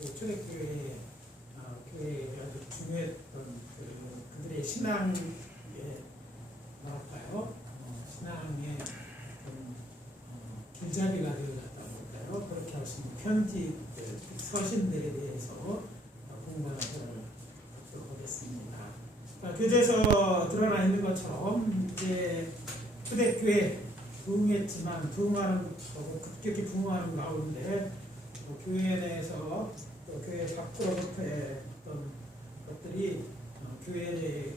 그 초대교회의 교회에 아주 중요했던 그들의 신앙의 뭐랄까요? 신앙의 길잡이가 되어졌다고 할까요? 그렇게 할 수 있는 편지들, 서신들에 대해서 공부하는 것을 보겠습니다. 교재에서 드러나 있는 것처럼 이제 초대교회 부흥했지만 부흥하는 급격히 부흥하는 가운데 교회 내에서 또 교회 밖으로부터의 어떤 것들이 교회에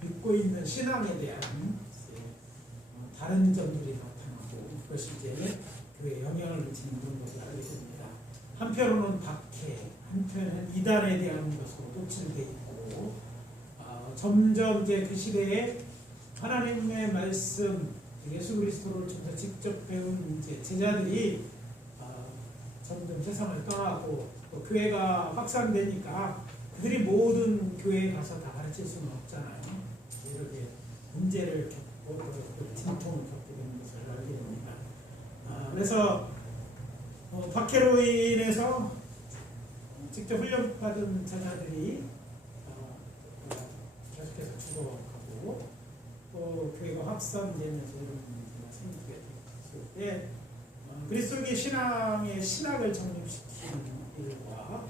믿고 있는 신앙에 대한 다른 점들이 나타나고 그것이 이제 교회에 영향을 미치는 그런 것을 알게 됩니다. 한편으로는 박해, 한편은 이단에 대한 것으로 노출되어 있고 점점 이제 그 시대에 하나님의 말씀 예수 그리스도를 좀 더 직접 배운 이제 제자들이 점점 세상을 떠나고 또 교회가 확산되니까 그들이 모든 교회에 가서 다 가르칠 수는 없잖아요. 이렇게 문제를 겪고 진통을 겪게 되는 것을 알게 됩니다. 그래서 박해로 인해서 직접 훈련받은 제자들이 계속해서 죽어가고 또 교회가 확산되면서 이런 문제가 생기게 됐을 때 그리스도의 신앙의 신학을 정립시키는 일과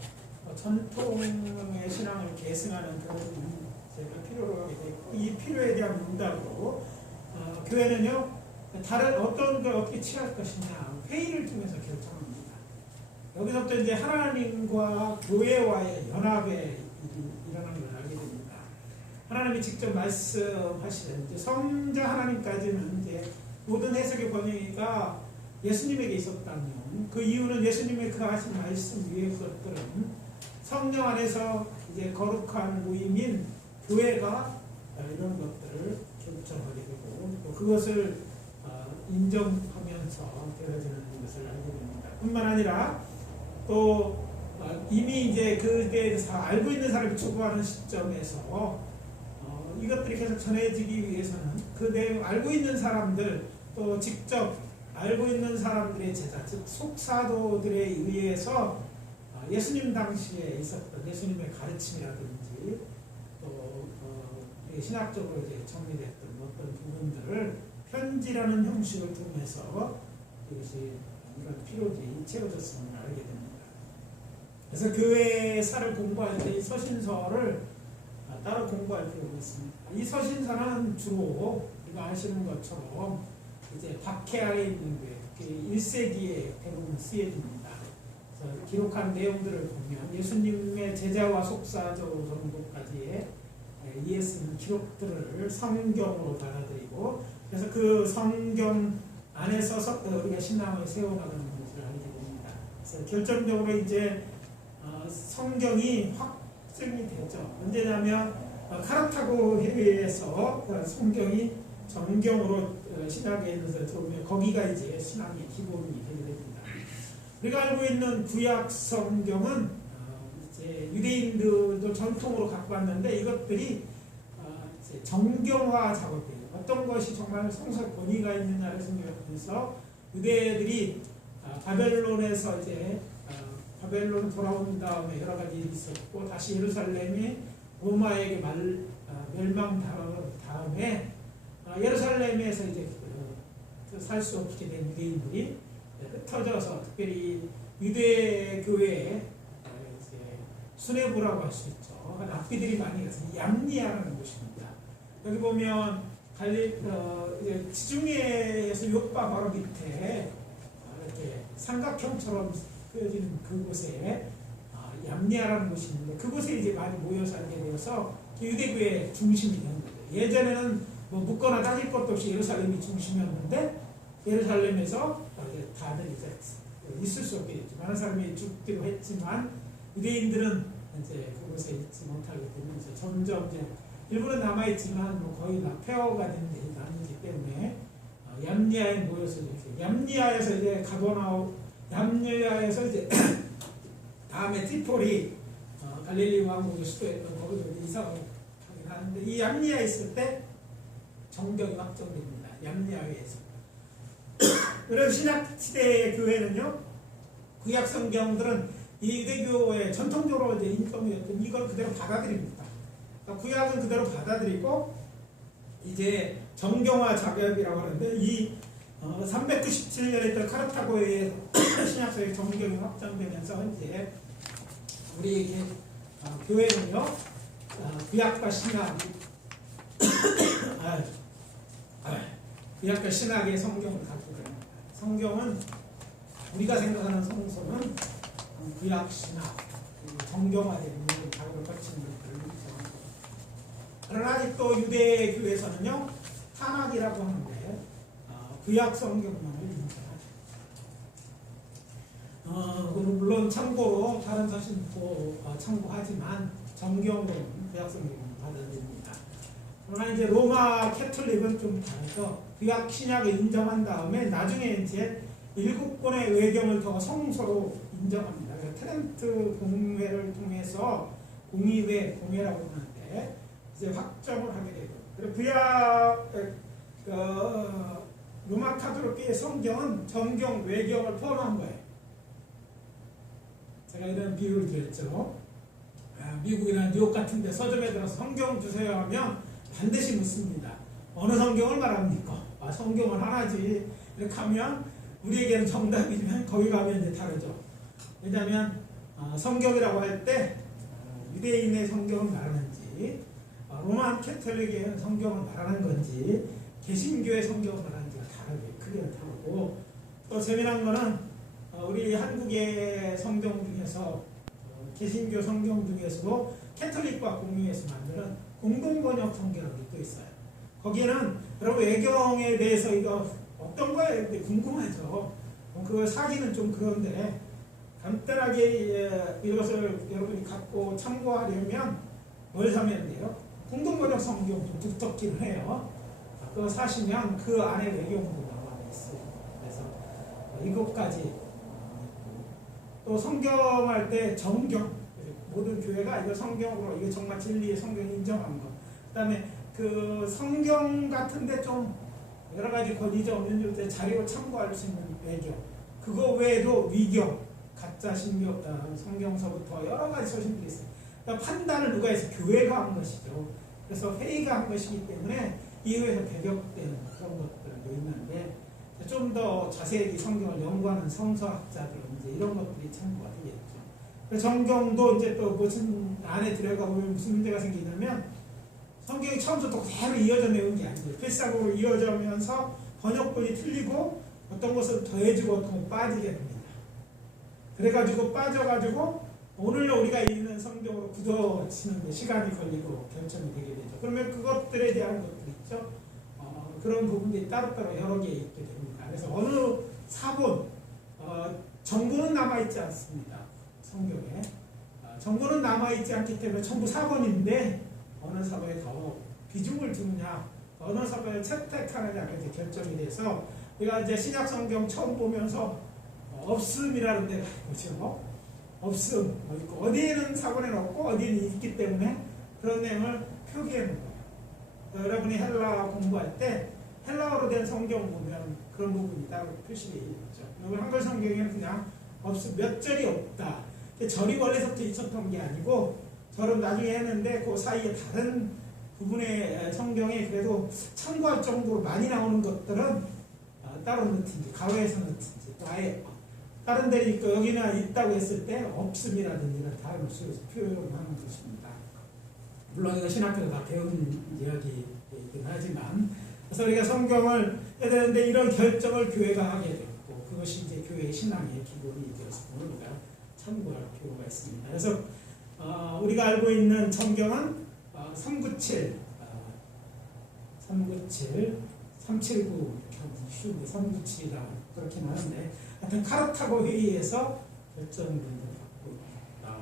전통의 신앙을 계승하는 그런 문제가 필요로 하게 되고 이 필요에 대한 응답으로 교회는요 다른 어떤 걸 어떻게 취할 것이냐 회의를 통해서 결정합니다. 여기서부터 이제 하나님과 교회와의 연합의 일이 일어나는 걸 알게 됩니다. 하나님이 직접 말씀하시는 이제 성자 하나님까지는 이제 모든 해석의 권위가 예수님에게 있었다면 그 이유는 예수님의 그 하신 말씀 위에 것들은 성령 안에서 이제 거룩한 모임인 교회가 이런 것들을 결정하게 되고 또 그것을 인정하면서 되어지는 것을 알게 됩니다. 뿐만 아니라 또 이미 이제 그때에 대해서 알고 있는 사람이 추구하는 시점에서 이것들이 계속 전해지기 위해서는 그 내용 알고 있는 사람들 또 직접 알고 있는 사람들의 제자, 즉 속사도들에 의해서 예수님 당시에 있었던 예수님의 가르침이라든지 또 신학적으로 이제 정리됐던 어떤 부분들을 편지라는 형식을 통해서 이것이 이런 필요들이 채워졌음을 알게 됩니다. 그래서 교회사를 공부할 때 이 서신서를 따로 공부할 필요가 있습니다. 이 서신서는 주로 우리가 아시는 것처럼 이제 박해 아래 있는 교회, 특히 1세기에 대부분 쓰여집니다. 그래서 기록한 내용들을 보면 예수님의 제자와 속사조 정도까지의 이해 쓰는 기록들을 성경으로 받아들이고 그래서 그 성경 안에서 우리가 신앙을 세워나가는 것을 알게 됩니다. 그래서 결정적으로 이제 성경이 확증이 되죠. 언제냐면 카르타고 해외에서 성경이 정경으로 신학에 있는 들어오면 거기가 이제 신학의 기본이 되게 됩니다. 우리가 알고 있는 구약 성경은 이제 유대인들도 전통으로 갖고 왔는데 이것들이 이제 정경화 작업이에요. 어떤 것이 정말 성서 권위가 있느냐를 생각해서 유대인들이 바벨론에서 이제 바벨론 돌아온 다음에 여러 가지 일이 있었고 다시 예루살렘이 로마에게 멸망 다음에 예루살렘에서 이제 살 수 없게 된 유대인들이 흩어져서 특별히 유대 교회에 수뇌부라고 할 수 있죠. 랍비들이 많이 가서 얌니아라는 곳입니다. 여기 보면 지중해에서 요파 바로 밑에 이렇게 삼각형처럼 그려지는 그곳에 얌니아라는 곳이 있는데 그곳에 이제 많이 모여 살게 되어서 유대교의 중심이 된 거예요. 예전에는 뭐 묻거나 따질 것도 없이 예루살렘이 중심이었는데 예루살렘에서 다들 이제 있을 수 없게 됐죠. 많은 사람이 죽기도 했지만 유대인들은 이제 그곳에 있지 못하게 되면서 점점 이제 일부는 남아있지만 뭐 거의 다 폐허가 된 데이 나뉘기 때문에 얌니아에 모여서 이렇게 얌니아에서 이제 얌니아에서 이제 다음에 트리폴리 갈릴리 왕국의 수도였던 거기서 이사를 하긴 하는데 이 얌니아에 있을 때 정경이 확정됩니다. 얌니아에서. 그런 신학시대의 교회는요 구약 성경들은 이 유대교의 전통적으로 이제 인정이었던 이걸 그대로 받아들입니다. 그러니까 구약은 그대로 받아들이고 이제 정경화 작업이라고 하는데 이 397년에 있던 카르타고의 신약서의 정경이 확정되면서 이제 우리 교회는요 구약과 신약 구약과 신약의 성경을 가지고 있습니다. 성경은 우리가 생각하는 성서는 구약 신약 정경화되는 작업을 거치는 것들을 인정하는 겁니다. 그러나 아직도 유대 교회에서는요 탄악이라고 하는데 구약 성경만을 인정하죠. 물론 참고로 다른 서신도 참고하지만 정경으로는 구약 성경을 받아들입니다. 그러나 이제 로마 캐톨릭은 좀 다르죠. 구약 신약을 인정한 다음에 나중에 이제 7권의 외경을 더 성서로 인정합니다. 트렌트 공회를 통해서 공회라고 하는데 이제 확정을 하게 되고, 그리고 구약 로마 카톨릭의 성경은 정경, 외경을 포함한 거예요. 제가 이런 비유를 드렸죠. 미국이나 뉴욕 같은 데 서점에 들어서 성경 주세요 하면 반드시 묻습니다. 어느 성경을 말합니까? 성경은 하나지. 이렇게 하면 우리에게는 정답이지만 거기 가면 이제 다르죠. 왜냐하면 성경이라고 할 때 유대인의 성경을 말하는지 로마 캐톨릭의 성경을 말하는 건지 개신교의 성경을 말하는지가 다르게 크게 다르고, 또 재미난 거는 우리 한국의 성경 중에서 개신교 성경 중에서도 캐톨릭과 공유해서 만드는 공동번역 성경을 또 있어요. 거기에는 여러분 외경에 대해서 이거 어떤 거에 궁금하죠. 그걸 사기는 좀 그런데 간단하게 이것을 여러분이 갖고 참고하려면 뭘 사면 돼요? 공동번역 성경 좀 두텁긴 해요. 그거 사시면 그 안에 외경도 나와 있어요. 그래서 이것까지 또 성경할 때 정경, 모든 교회가 이거 성경으로 이거 정말 진리의 성경 인정하는 거. 그다음에 그 성경 같은데 좀 여러 가지 권위적 연주때 자료 참고할 수 있는 외경, 그거 외에도 위경, 가짜 신경, 성경서부터 여러 가지 서신들이 있어요. 그러니까 판단을 누가 해서 교회가 한 것이죠. 그래서 회의가 한 것이기 때문에 이후에서 배격되는 그런 것들도 있는데 좀 더 자세히 성경을 연구하는 성서학자들은 이제 이런 것들이 참고가 되겠죠. 성경도 이제 또 무슨 안에 들어가보면 무슨 문제가 생기냐면 성경이 처음부터 그대로 이어져 내온 게 아니에요. 필사적으로 이어져면서 번역본이 틀리고 어떤 것을 더해주고 어떤 것을 빠지게 됩니다. 그래가지고 빠져가지고 오늘날 우리가 읽는 성경으로 굳어지는데 시간이 걸리고 결정이 되게 되죠. 그러면 그것들에 대한 것들 있죠. 그런 부분들이 따로따로 여러 개 있게 됩니다. 그래서 어느 사본, 정보는 남아있지 않습니다. 성경에. 정보는 남아있지 않기 때문에 전부 사본인데 어느 사본에 더 비중을 두느냐, 어느 사본을 채택하느냐가 이제 결정이 돼서 우리가 이제 신약 성경 처음 보면서 없음이라는 데가 있죠. 없음. 어디에는 사본에는 없고 어디에는 있기 때문에 그런 내용을 표기해 놓은 거예요. 여러분이 헬라 공부할 때 헬라어로 된 성경 보면 그런 부분이 따로 표시되어 있죠. 여러분 한글 성경에는 그냥 없음, 몇 절이 없다. 절이 원래부터 있었던 게 아니고 절은 나중에 했는데 그 사이에 다른 부분의 성경에 그래도 참고할 정도로 많이 나오는 것들은 따로 넣든지 가로에서 넣든지 또 아예 다른 데는 있고 여기는 있다고 했을 때 없음이라든지 다른 수에서 표현하는 것입니다. 물론 이거 신학교에서 다 배운 이야기이긴 하지만, 그래서 우리가 성경을 해야 되는데 이런 결정을 교회가 하게 됐고 그것이 이제 교회의 신앙의 기본이 되었음을 우리가 참고할 필요가 있습니다. 그래서 우리가 알고 있는 성경은 397, 379 이렇게 하면 쉬운데 397이라고 그렇긴 하는데 하여튼 카르타고 회의에서 결정된 걸 갖고 있다.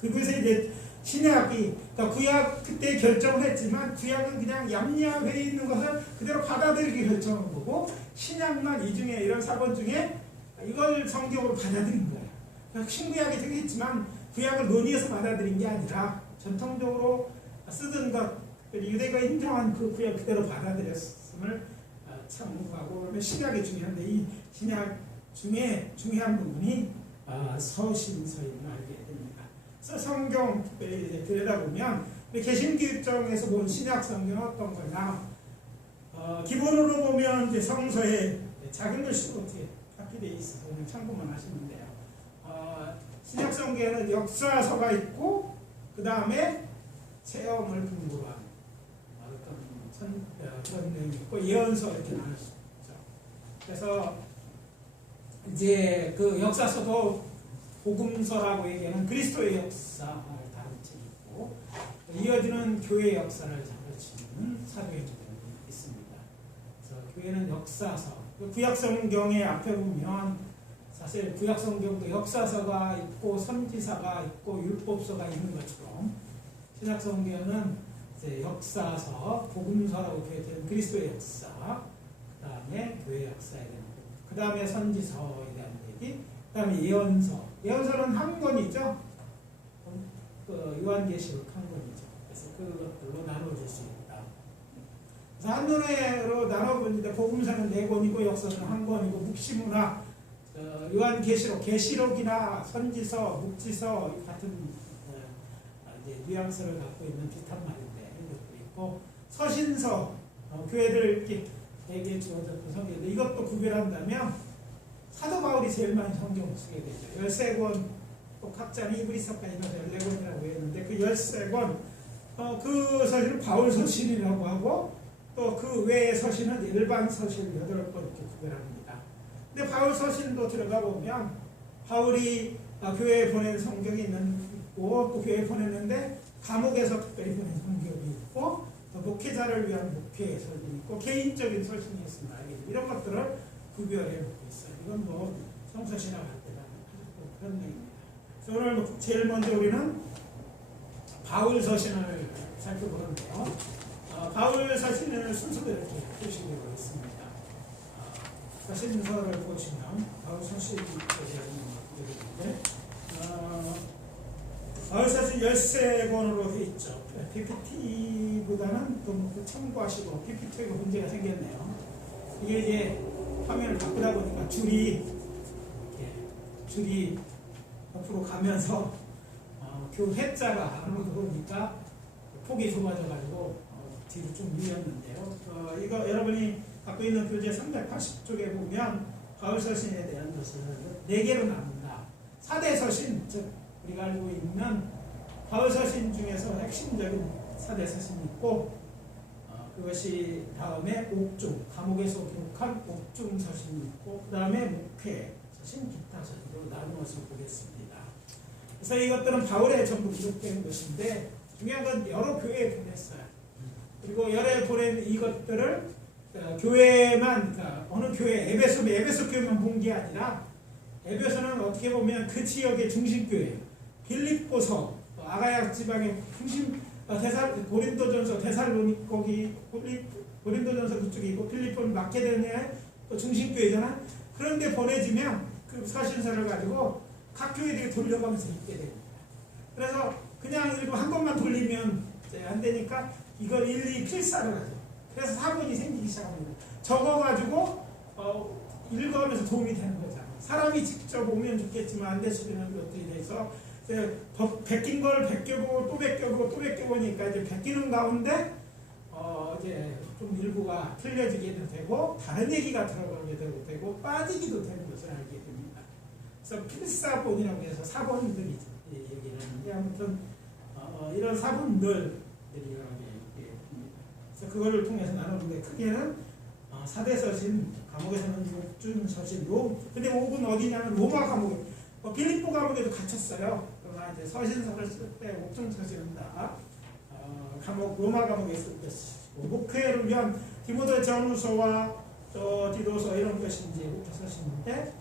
그것에 이제 신약이, 그러니까 구약 그때 결정을 했지만 구약은 그냥 얌얌해 있는 것을 그대로 받아들이기 결정한 거고, 신약만 이 중에 이런 사본 중에 이걸 성경으로 받아들인 거예요. 그러니까 신구약이 되겠지만 구약을 논의해서 받아들인 게 아니라 전통적으로 쓰던 것, 유대가 인정한 그 구약 그대로 받아들였음을 참고하고, 그러면 신약이 중요한데 이 신약 중에 중요한 부분이 서신서임을 알게 됩니다. 그래서 성경 들여다보면 개신교육정에서 본 신약 성경은 어떤 거냐? 기본으로 보면 이제 성서에 작은 글씨로 어떻게 잡게 돼 있어서 그냥 참고만 하시면 돼요. 신약 성경에는 역사서가 있고 그 다음에 체험을 근거로 한 그런 내용이 있고 예언서 이렇게 나눌 수 있죠. 그래서 이제 그 역사서도 복음서라고 얘기하는 그리스도의 역사를 다룬 책이 있고 이어지는 교회 역사를 가르치는 사도행전이 있습니다. 그래서 교회는 역사서, 구약성경의 앞에 보면 사실 구약성경도 역사서가 있고 선지서가 있고 율법서가 있는 것처럼 신약성경은 이제 역사서, 복음서라고 되어있는 그리스도의 역사, 그 다음에 교회 역사에 대한 그 다음에 선지서에 대한 얘기, 그 다음에 예언서. 예언서는 한 권이죠. 그 요한계시록 한 권이죠. 그래서 그것들로 나눠질 수 있다. 그래서 한눈에로 나눠보는데 복음서는 4권이고 역사는 한 권이고 묵시문화, 요한계시록, 계시록이나 선지서, 묵지서 같은 이제 뉘앙스를 갖고 있는 비슷한 말인데 이것도 있고 서신서, 교회들 이렇게 대개 주어졌던 성경인데 이것도 구별한다면 사도 바울이 제일 많이 성경을 쓰게 되죠. 13권, 또 각자는 이브리서까지 넣어서 14권이라고 했는데 그 13권, 그 서신은 바울 서신이라고 하고 또 그 외의 서신은 일반 서신 8권 이렇게 구별합니다. 근데 바울 서신도 들어가 보면 바울이 교회에 보낸 성경이 있고 또 교회에 보냈는데 감옥에서 특별히 보낸 성경이 있고 또 목회자를 위한 목회 서신이 있고 개인적인 서신이 있습니다. 이런 것들을 구별해 놓고 있어요. 이건 뭐 성서신학 할 때나 그런 얘기입니다. 그래서 오늘 제일 먼저 우리는 바울 서신을 살펴보는데요. 바울 서신을 순서대로 이렇게 표시되어 있습니다. 서신서를 보시면 바울 서신이 되겠는데 바울 서신 13권으로 되어 있죠. PPT보다는 좀 참고하시고 PPT가 문제가 생겼네요. 이게 이제 화면을 바꾸다 보니까 줄이 옆으로 가면서 교회자가 안 오니까 폭이 좁아져가지고 뒤로 좀 밀렸는데요. 이거 여러분이 갖고 있는 교재 380쪽에 보면 바울 서신에 대한 것을 4개로 나눈다. 4대 서신, 즉 우리가 알고 있는 바울 서신 중에서 핵심적인 4대 서신이 있고 그것이 다음에 옥중, 감옥에서 기록한 옥중 서신이 있고 그 다음에 목회 서신, 기타 서신으로 나누어서 보겠습니다. 그래서 이것들은 바울에 전부 기록된 것인데 중요한 건 여러 교회에 보냈어요. 그리고 여러 보낸 이것들을 교회만, 그러니까 어느 교회, 에베소 교회만 본 게 아니라 에베소는 어떻게 보면 그 지역의 중심교회예요. 빌립보서, 아가야 지방의 중심, 고린도전서, 거기 고린도전서 그쪽이 있고 필리포는 마케도니아의 중심교회잖아. 그런데 보내지면 그 서신서를 가지고 각 교회들이 돌려가면서 읽게 됩니다. 그래서 그냥 읽고 한 번만 돌리면 안 되니까 이걸 일일이 필사를 하죠. 그래서 사본이 생기기 시작합니다. 적어가지고 읽어가면서 도움이 되는 거잖아요. 사람이 직접 오면 좋겠지만 안 될 수도 있는 것들이 돼서 베낀 걸 베껴보고 또 베껴보고 또 베껴보니까 이제 베끼는 가운데 이제 좀 일부가 틀려지기도 되고 다른 얘기가 들어가기도 되고 빠지기도 되는 것을 알게 됩니다. 그래서 필사본이라고 해서 사본들이 얘기를 하는데 아무튼 이런 사본들이 여러 개 있습니다. 그래서 그거를 통해서 나누는데 크게는 4대 서신, 감옥에서는 옥중 서신, 근데 옥은 어디냐면 로마 감옥에, 빌립보 감옥에도 갇혔어요. 그러나 이제 서신서를 쓸 때 옥중 서신은 다 로마 감옥에 있을 것이고, 목회를 위한 디모데 전후서와 디도서 이런 것이 이제 목회 서신인데,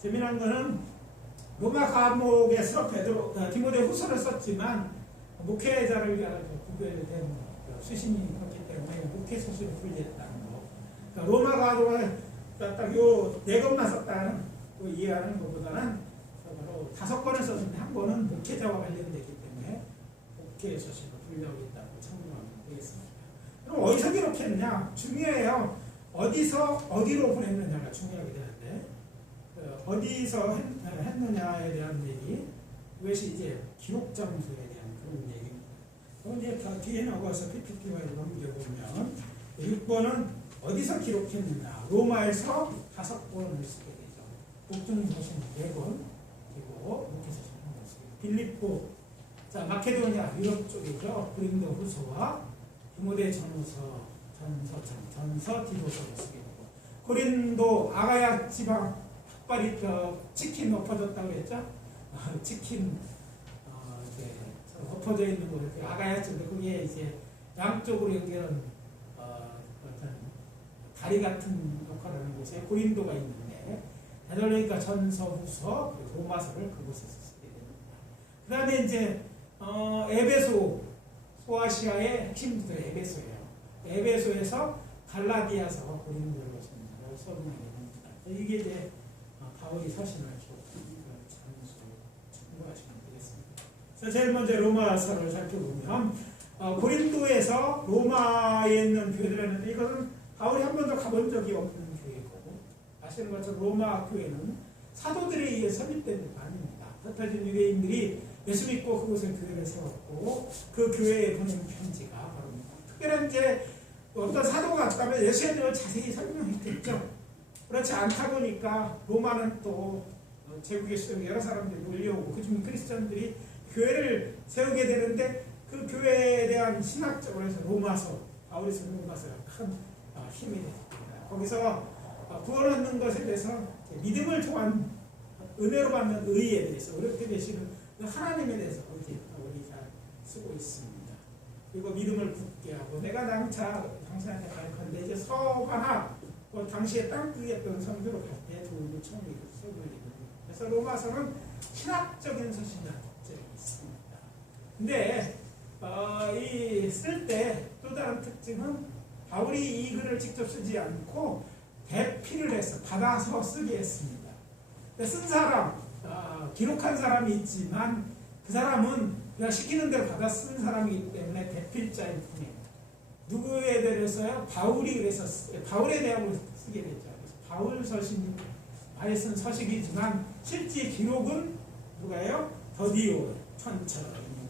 재미난 거는 로마 감옥에서 디모데 후서를 썼지만 목회자를 위한 구별된 수신이 있기 때문에 목회 서신을 분리했다는 거. 그러니까 로마 감옥에 딱 요 4권만 썼다는 거 이해하는 것보다는 바로 5권을 썼는데 한 권은 목회자와 관련되기 때문에 목회 서신을 분리하고 있다고 참고하면 되겠습니다. 그럼 어디서 기록했냐? 중요해요. 어디서 어디로 보냈느냐가 중요하게 되는데 어디서 했느냐에 대한 얘기, 그것이 이제 기록 장소에 대한 그런 얘기입니다. 그럼 이제 다 뒤에 나가서 PPT로 넘겨보면 6번은 어디서 기록했느냐, 로마에서 5번을 쓰게 되죠. 복중서신 4권, 그리고 목회서신 1권 쓰게 되죠. 빌립보, 자 마케도니아 유럽 쪽이죠. 고린도 후서와 디모데 전서, 디도서를 쓰게 되고, 고린도 아가야 지방 핫발이 치킨 엎어졌다고 했죠. 치킨 이제 엎어져 있는 거 이렇게 아가야 쪽에 그게 이제 양쪽으로 연결한 어떤 다리 같은 역할을 하는 곳에 고린도가 있는데, 되돌리니까 전서, 후서, 그리고 로마서를 그곳에서 쓰게 됩니다. 그 다음에 이제 에베소, 소아시아의 핵심 부터 에베소예요. 에베소에서 갈라디아서 고린도로 서문하게 됩니다. 이게 이제 바울이 서신을 참고하시면 되겠습니다. 자, 제일 먼저 로마서를 살펴보면 고린도에서 로마에 있는 교회들은, 이것은 바울이 한 번도 가본 적이 없는 교회고, 아시는 것처럼 로마 교회는 사도들에 의해 설립된 데가 아닙니다. 흩어진 유대인들이 예수 믿고 그곳에 교회를 세웠고, 그 교회에 보낸 편지가 바로 특별한 이제 어떤 사도가 왔다면 예수의 이름을 자세히 설명했겠죠. 그렇지 않다 보니까 로마는 또 제국에서 여러 사람들이 몰려오고, 그중 크리스천들이 교회를 세우게 되는데, 그 교회에 대한 신학적으로 해서 로마서, 바울이 쓴 로마서가 큰 힘이 됩니다. 거기서 구원 얻는 것에 대해서 믿음을 통한 은혜로 받는 의에 대해서, 어렵게 되시는 하나님에 대해서 바울이 잘 쓰고 있습니다. 그리고 믿음을 굳게 하고, 내가 당신한테 갈 건데 이제 서가나 당시에 땅뜨기했던 성교로 갈 때 좋은 처음에 써고 있거든요. 그래서 로마서는 신학적인 서신이 있습니다. 근데 이 쓸 때 또 다른 특징은 바울이 이 글을 직접 쓰지 않고 대피를 해서 받아서 쓰게 했습니다. 쓴 사람, 기록한 사람이 있지만 그 사람은 그냥 시키는 대로 받아 쓴 사람이기 때문에 대필자일 뿐입니다. 누구에 대해서요? 바울이 그래서 바울에 대하여 쓰게 되죠. 그래서 바울 서신이 많이 쓴 서식이지만 실제 기록은 누가요? 더디오,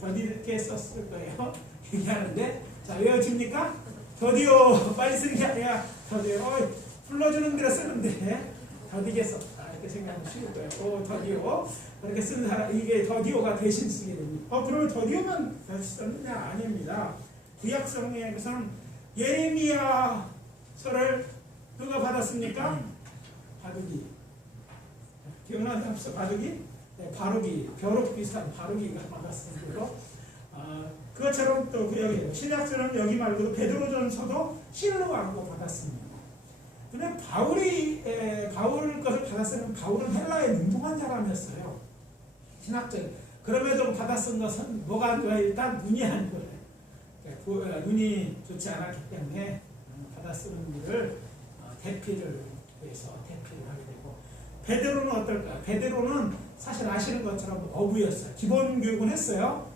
더디 이렇게 썼을 거예요. 얘기하는데, 자, 외워집니까? 더디오 빨리 쓰는 게 아니라 더디오 불러주는 대로 쓰는데 더디게 썼다 이렇게 생각하면 쉬울 거예요. 더디오 그렇게 쓰는 사람, 이게 더디오가 대신 쓰게 됩니다. 그러면 더디오만 다시 썼느냐? 아닙니다. 구약 성경에서는 예레미야서를 누가 받았습니까? 바둑이. 기억나는 없어? 바둑이? 네, 바룩이, 벼룩 비슷한 바룩이가 받았습니다. 그것처럼 또 구약에 신약서는 여기 말고도 베드로전서도 실로하고 받았습니다. 근데 바울 것을 받았으면 바울은 헬라의 능동한 사람이었어요. 신학적. 그럼에도 받아쓴 것은 뭐가 안 좋아요? 일단 눈이 안 좋아요. 눈이 좋지 않았기 때문에 받아쓰는 일을 대피를 해서 대피를 하게 되고, 베드로는 어떨까? 베드로는 사실 아시는 것처럼 어부였어요. 기본 교육은 했어요.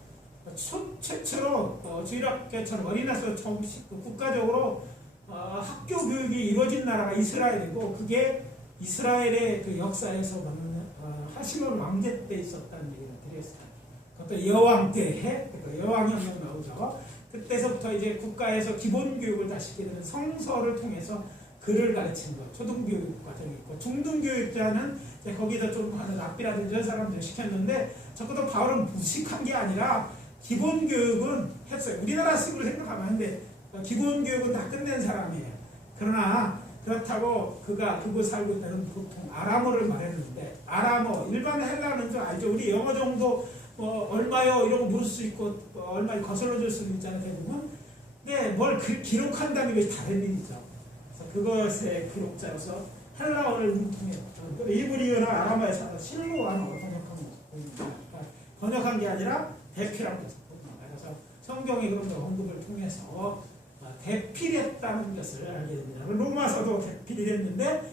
최초로 주일학교처럼 어린이날서 정식 국가적으로 학교 교육이 이루어진 나라가 이스라엘이고, 그게 이스라엘의 그 역사에서 하시몬 왕제 때 있었다는 얘기를 드렸어요. 그것도 여왕 때 여왕이 한 명 나오죠. 그때서부터 이제 국가에서 기본 교육을 다 시키게 되는 성서를 통해서 글을 가르치는 것, 초등교육 과정이 있고, 중등교육자는 이제 거기서 좀 하는 랍비라든지 이런 사람들 시켰는데, 적어도 바울은 무식한 게 아니라 기본 교육은 했어요. 우리나라 식으로 생각하면 안 돼. 기본 교육은 다 끝낸 사람이에요. 그러나 그렇다고 그가 그곳 살고 있다는 보통 아람어를 말했는데, 아람어, 일반 헬라어는 좀 알죠. 우리 영어 정도 얼마요 이런 거 물을 수 있고 얼마 거슬러 줄 수 있잖아요, 대부분. 근데 뭘 기록한다는 게 다른 일이죠. 그래서 그것의 기록자로서 헬라어를 통해 이브리어나 아람어에서 실로아노로 번역한 게 아니라 대피라고 해서, 그래서 성경의 그런 언급을 통해서 대필했다는 것을 알게 됩니다. 로마서도 대필이 됐는데,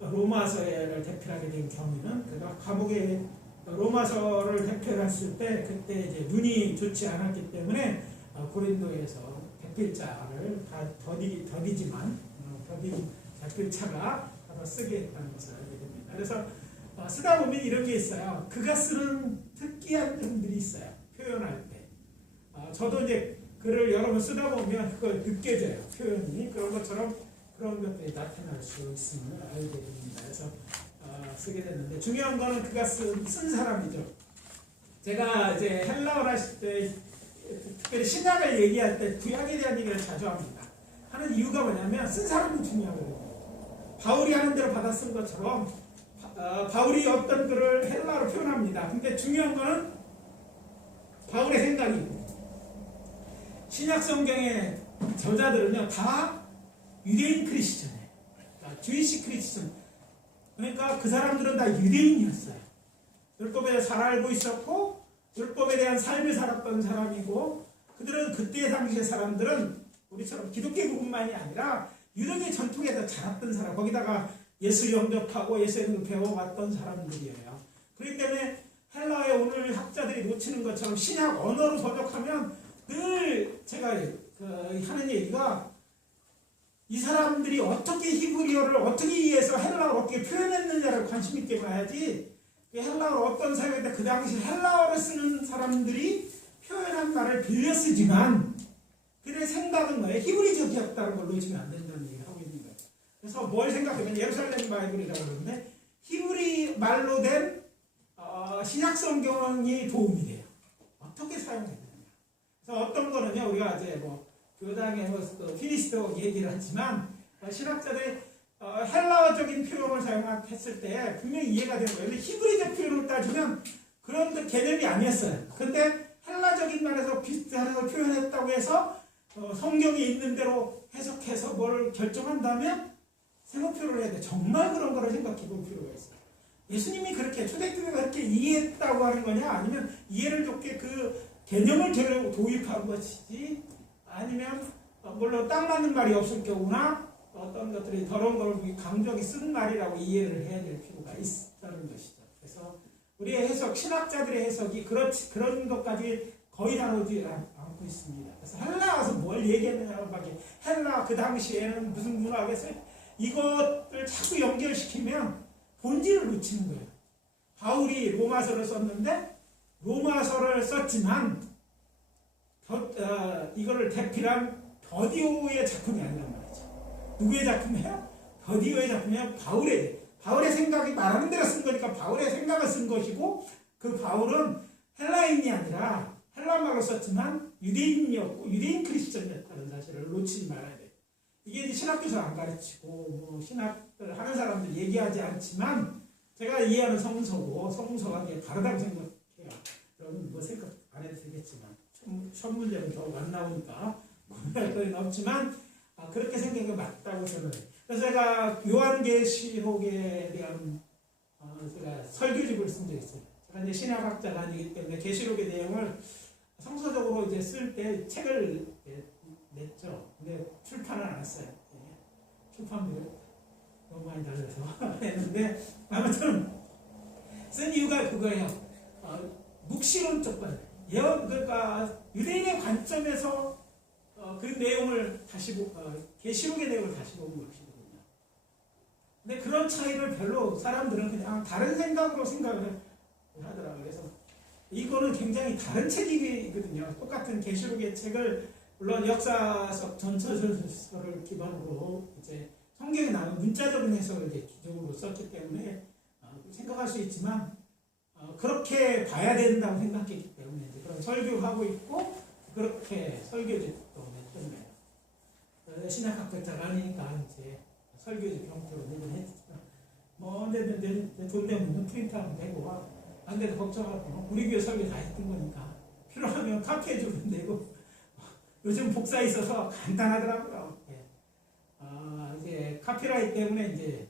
로마서를 대필하게 된 경우는 그가 감옥에 로마서를 대필했을 때 그때 이제 눈이 좋지 않았기 때문에 고린도에서 대필자를 다 더디지만 대필자가 쓰게 했다는 것을 알게 됩니다. 그래서 쓰다 보면 이런 게 있어요. 그가 쓰는 특이한 점들이 있어요. 표현할 때. 저도 이제 글을 여러 번 쓰다 보면 그걸 느껴져요. 표현이. 그런 것처럼 그런 것들이 나타날 수 있음을 알게 됩니다. 그래서 쓰게 됐는데 중요한 거는 그가 쓴 사람이죠. 제가 이제 헬라어를 하실 때 특별히 신약을 얘기할 때 구약에 대한 얘기를 자주 합니다. 하는 이유가 뭐냐면 쓴 사람이 중요하거든요. 바울이 하는 대로 받아 쓴 것처럼 바울이 어떤 글을 헬라어로 표현합니다. 근데 중요한 거는 바울의 생각이고 신약 성경의 저자들은요 다 유대인 크리스천이에요. 주이시 크리스천. 그러니까 그 사람들은 다 유대인이었어요. 율법에 잘 알고 있었고 율법에 대한 삶을 살았던 사람이고 그들은 그때 당시의 사람들은 우리처럼 기독교뿐만이 아니라 유대계 전통에서 자랐던 사람, 거기다가 예수 영접하고 예수를 배워왔던 사람들이에요. 그렇기 때문에 헬라어에 오늘 학자들이 놓치는 것처럼 신약 언어로 번역하면 늘 제가 하는 얘기가 이 사람들이 어떻게 히브리어를 어떻게 이해해서 헬라어를 어떻게 표현했느냐를 관심 있게 봐야지 헬라어를 어떤 사회인데 그 당시 헬라어를 쓰는 사람들이 표현한 말을 빌려 쓰지만 그들의 생각은 뭐예요? 히브리적이었다는 걸 놓치면 안 된다는 얘기를 하고 있는 거예요. 그래서 뭘 생각하면 예루살렘 바이블이라고 그러는데 히브리 말로 된 신약 성경이 도움이 돼요. 어떻게 사용해야 되느냐. 그래서 어떤 거는요 우리가 이제 교당의 피니스토 얘기를 하지만 신학자들이 헬라어적인 표현을 사용했을 때 분명히 이해가 되는 거예요. 근데 히브리적 표현을 따지면 그런 개념이 아니었어요. 근데 헬라적인 말에서 비슷한 걸 표현했다고 해서 성경에 있는 대로 해석해서 뭘 결정한다면 생각표를 해야 돼. 정말 그런 거를 생각해 볼 필요가 있어요. 예수님이 그렇게 초대교회가 그렇게 이해했다고 하는 거냐 아니면 이해를 좋게 그 개념을 도입한 것이지 아니면 물론 딱 맞는 말이 없을 경우나 어떤 것들이 더러운 걸 강조하게 쓴 말이라고 이해를 해야 될 필요가 있다는 것이죠. 그래서 우리의 해석, 신학자들의 해석이 그런 것까지 거의 다루지 않고 있습니다. 그래서 헬라에서 뭘 얘기했느냐고 밖에 헬라 그 당시에는 무슨 문화겠어요? 이것을 자꾸 연결시키면 본질을 놓치는 거예요. 바울이 로마서를 썼는데 로마서를 썼지만 이거를 대필한 더디오의 작품이 아니란 말이죠. 누구의 작품이에요? 더디오의 작품이에요. 바울의 생각이 말하는 대로 쓴 거니까 바울의 생각을 쓴 것이고 그 바울은 헬라인이 아니라 헬라말로 썼지만 유대인이었고 유대인 크리스천이었다는 사실을 놓치지 말아야 돼요. 이게 신학교에서 안 가르치고 신학을 하는 사람들 얘기하지 않지만 제가 이해하는 성서고 성서가 다르다고 생각해요. 여러분 생각 안 해도 되겠지만 첫 문제는 겨우 안 나오니까 공부할 거리는 없지만 그렇게 생각이 맞다고 저는 해요. 그래서 제가 요한계시록에 대한 제가 설교집을 쓴 적이 있어요. 제가 이제 신학학자가 아니기 때문에 계시록의 내용을 성서적으로 이제 쓸 때 책을 냈죠. 근데 출판을 안 했어요. 출판비를 너무 많이 달려서 했는데 아무튼 쓴 이유가 그거예요. 묵시론적 관 그러니까 유대인의 관점에서 그 내용을 다시 계시록의 내용을 다시 보는 것이거든요. 근데 그런 차이를 별로 사람들은 그냥 다른 생각으로 생각을 하더라고요. 그래서 이거는 굉장히 다른 책이거든요. 똑같은 계시록의 책을 물론 역사적 전처서를 기반으로 이제 성경에 나오는 문자적인 해석을 이제 기존으로 썼기 때문에 생각할 수 있지만 그렇게 봐야 된다고 생각했기 때문에 이제 그런 설교하고 있고 그렇게 설교집도 냈던 거예요. 신학학자가 아니니까 이제 설교집 형태로 내긴 했지만 근데 돈 내면 프린트하면 되고 안 돼도 걱정하고 우리 교회 설교 다 했던 거니까 필요하면 카피해 주면 되고 요즘 복사 있어서 간단하더라고요. 이제 카피라이트 때문에 이제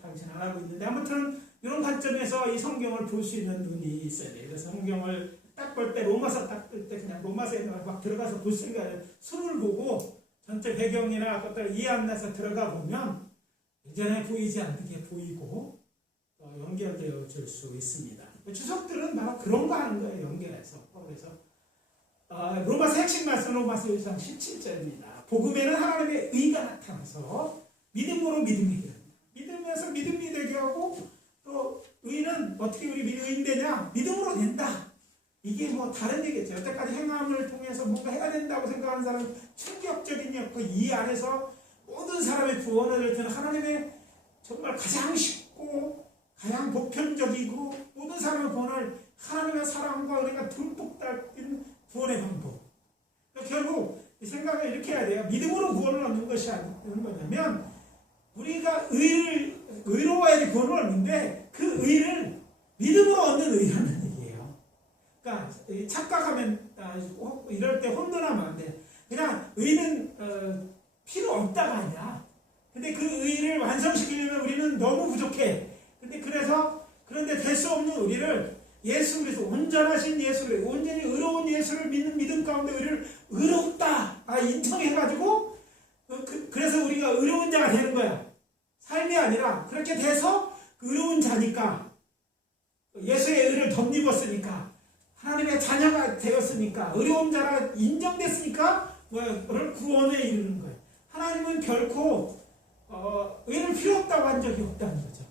당신 안 하고 있는데 아무튼 이런 관점에서 이 성경을 볼 수 있는 눈이 있어야 돼요. 그래서 성경을 딱 볼 때 로마서 딱 볼 때 그냥 로마서에 막 들어가서 볼 수가 아니라 수를 보고 전체 배경이나 것들을 이해 안 나서 들어가 보면 예전에 보이지 않게 보이고 연결되어 줄 수 있습니다. 주석들은 바로 그런 거 하는 거예요. 연결해서. 그래서 로마서 핵심 말씀 로마서 1장 17절입니다. 복음에는 하나님의 의가 나타나서 믿음으로 믿음이 되게 합니다. 믿으면서 믿음이 되게 하고 또 의는 어떻게 우리 의인되냐? 믿음으로 된다. 이게 뭐 다른 얘기겠죠. 여태까지 행함을 통해서 뭔가 해야 된다고 생각하는 사람은 충격적인 이 안에서 모든 사람의 구원을 얻을 때는 하나님의 정말 가장 쉽고 가장 보편적이고 모든 사람의 구원을 하나님의 사랑과 은혜가 듬뿍 담긴 구원의 방법. 그러니까 결국 이 생각을 이렇게 해야 돼요. 믿음으로 구원을 얻는 것이 아닌 뭐냐면 우리가 의로워야지 구원을 얻는데 그 의를 믿음으로 얻는 의라는 얘기예요. 그러니까 착각하면 이럴 때 혼돈하면 안 돼. 그냥 의는 필요 없다가 아니야. 근데 그 의를 완성시키려면 우리는 너무 부족해. 그런데 될 수 없는 우리를 예수 그리스도 온전하신 예수를 온전히 의로운 예수를 믿는 믿음 가운데 우리를 의롭다 인정해가지고 그래서 우리가 의로운 자가 되는 거야. 삶이 아니라 그렇게 돼서 의로운 자니까 예수의 의를 덧입었으니까 하나님의 자녀가 되었으니까 의로운 자라 인정됐으니까 구원에 이르는 거예요. 하나님은 결코 의를 필요 없다고 한 적이 없다는 거죠.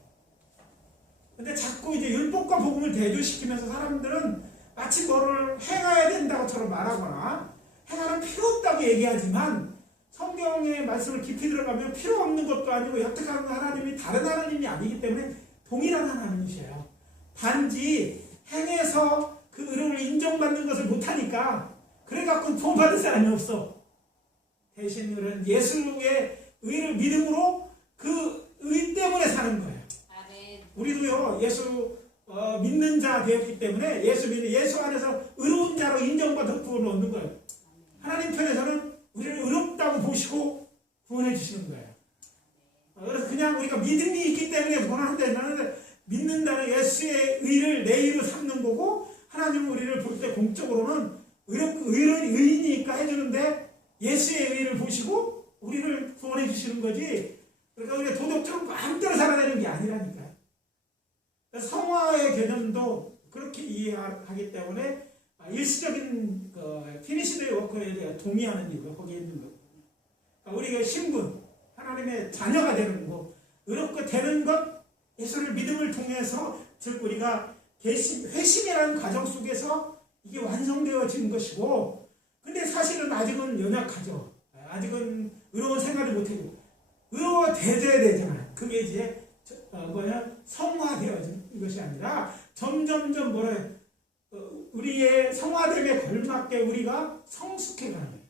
근데 자꾸 이제 율법과 복음을 대조시키면서 사람들은 마치 뭐를 행해야 된다고처럼 말하거나 행하는 필요 없다고 얘기하지만 성경의 말씀을 깊이 들어가면 필요 없는 것도 아니고 여태까지 하나님이 다른 하나님이 아니기 때문에 동일한 하나님이세요. 단지 행해서 그 의를 인정받는 것을 못하니까 그래갖고 구원받은 사람이 없어. 대신 우리는 예수의 의를 믿음으로 그 의 때문에 사는 거예요. 우리도요 예수 믿는 자 되었기 때문에 예수 안에서 의로운 자로 인정받은 구원을 얻는 거예요. 하나님 편에서는 우리를 의롭다고 보시고 구원해 주시는 거예요. 그래서 그냥 우리가 믿음이 있기 때문에 구원한다는 믿는다는 예수의 의를 내 의로 삼는 거고 하나님은 우리를 볼 때 공적으로는 의인이니까 해주는데 예수의 의를 보시고 우리를 구원해 주시는 거지. 그러니까 우리가 도덕적으로 마음대로 살아내는 게 아니라니까요. 성화의 개념도 그렇게 이해하기 때문에 일시적인 피니시드 워커에 대해 동의하는 이유가 거기에 있는 거예요. 그러니까 우리가 신분, 하나님의 자녀가 되는 거, 의롭게 되는 것, 예수를 믿음을 통해서 즉 우리가 회심이라는 과정 속에서 이게 완성되어진 것이고, 근데 사실은 아직은 연약하죠. 아직은 의로운 생활을 못하고 의로워져야 되잖아요. 그게 이제 성화되어진 것이 아니라 점점점 우리의 성화됨에 걸맞게 우리가 성숙해가는 거예요.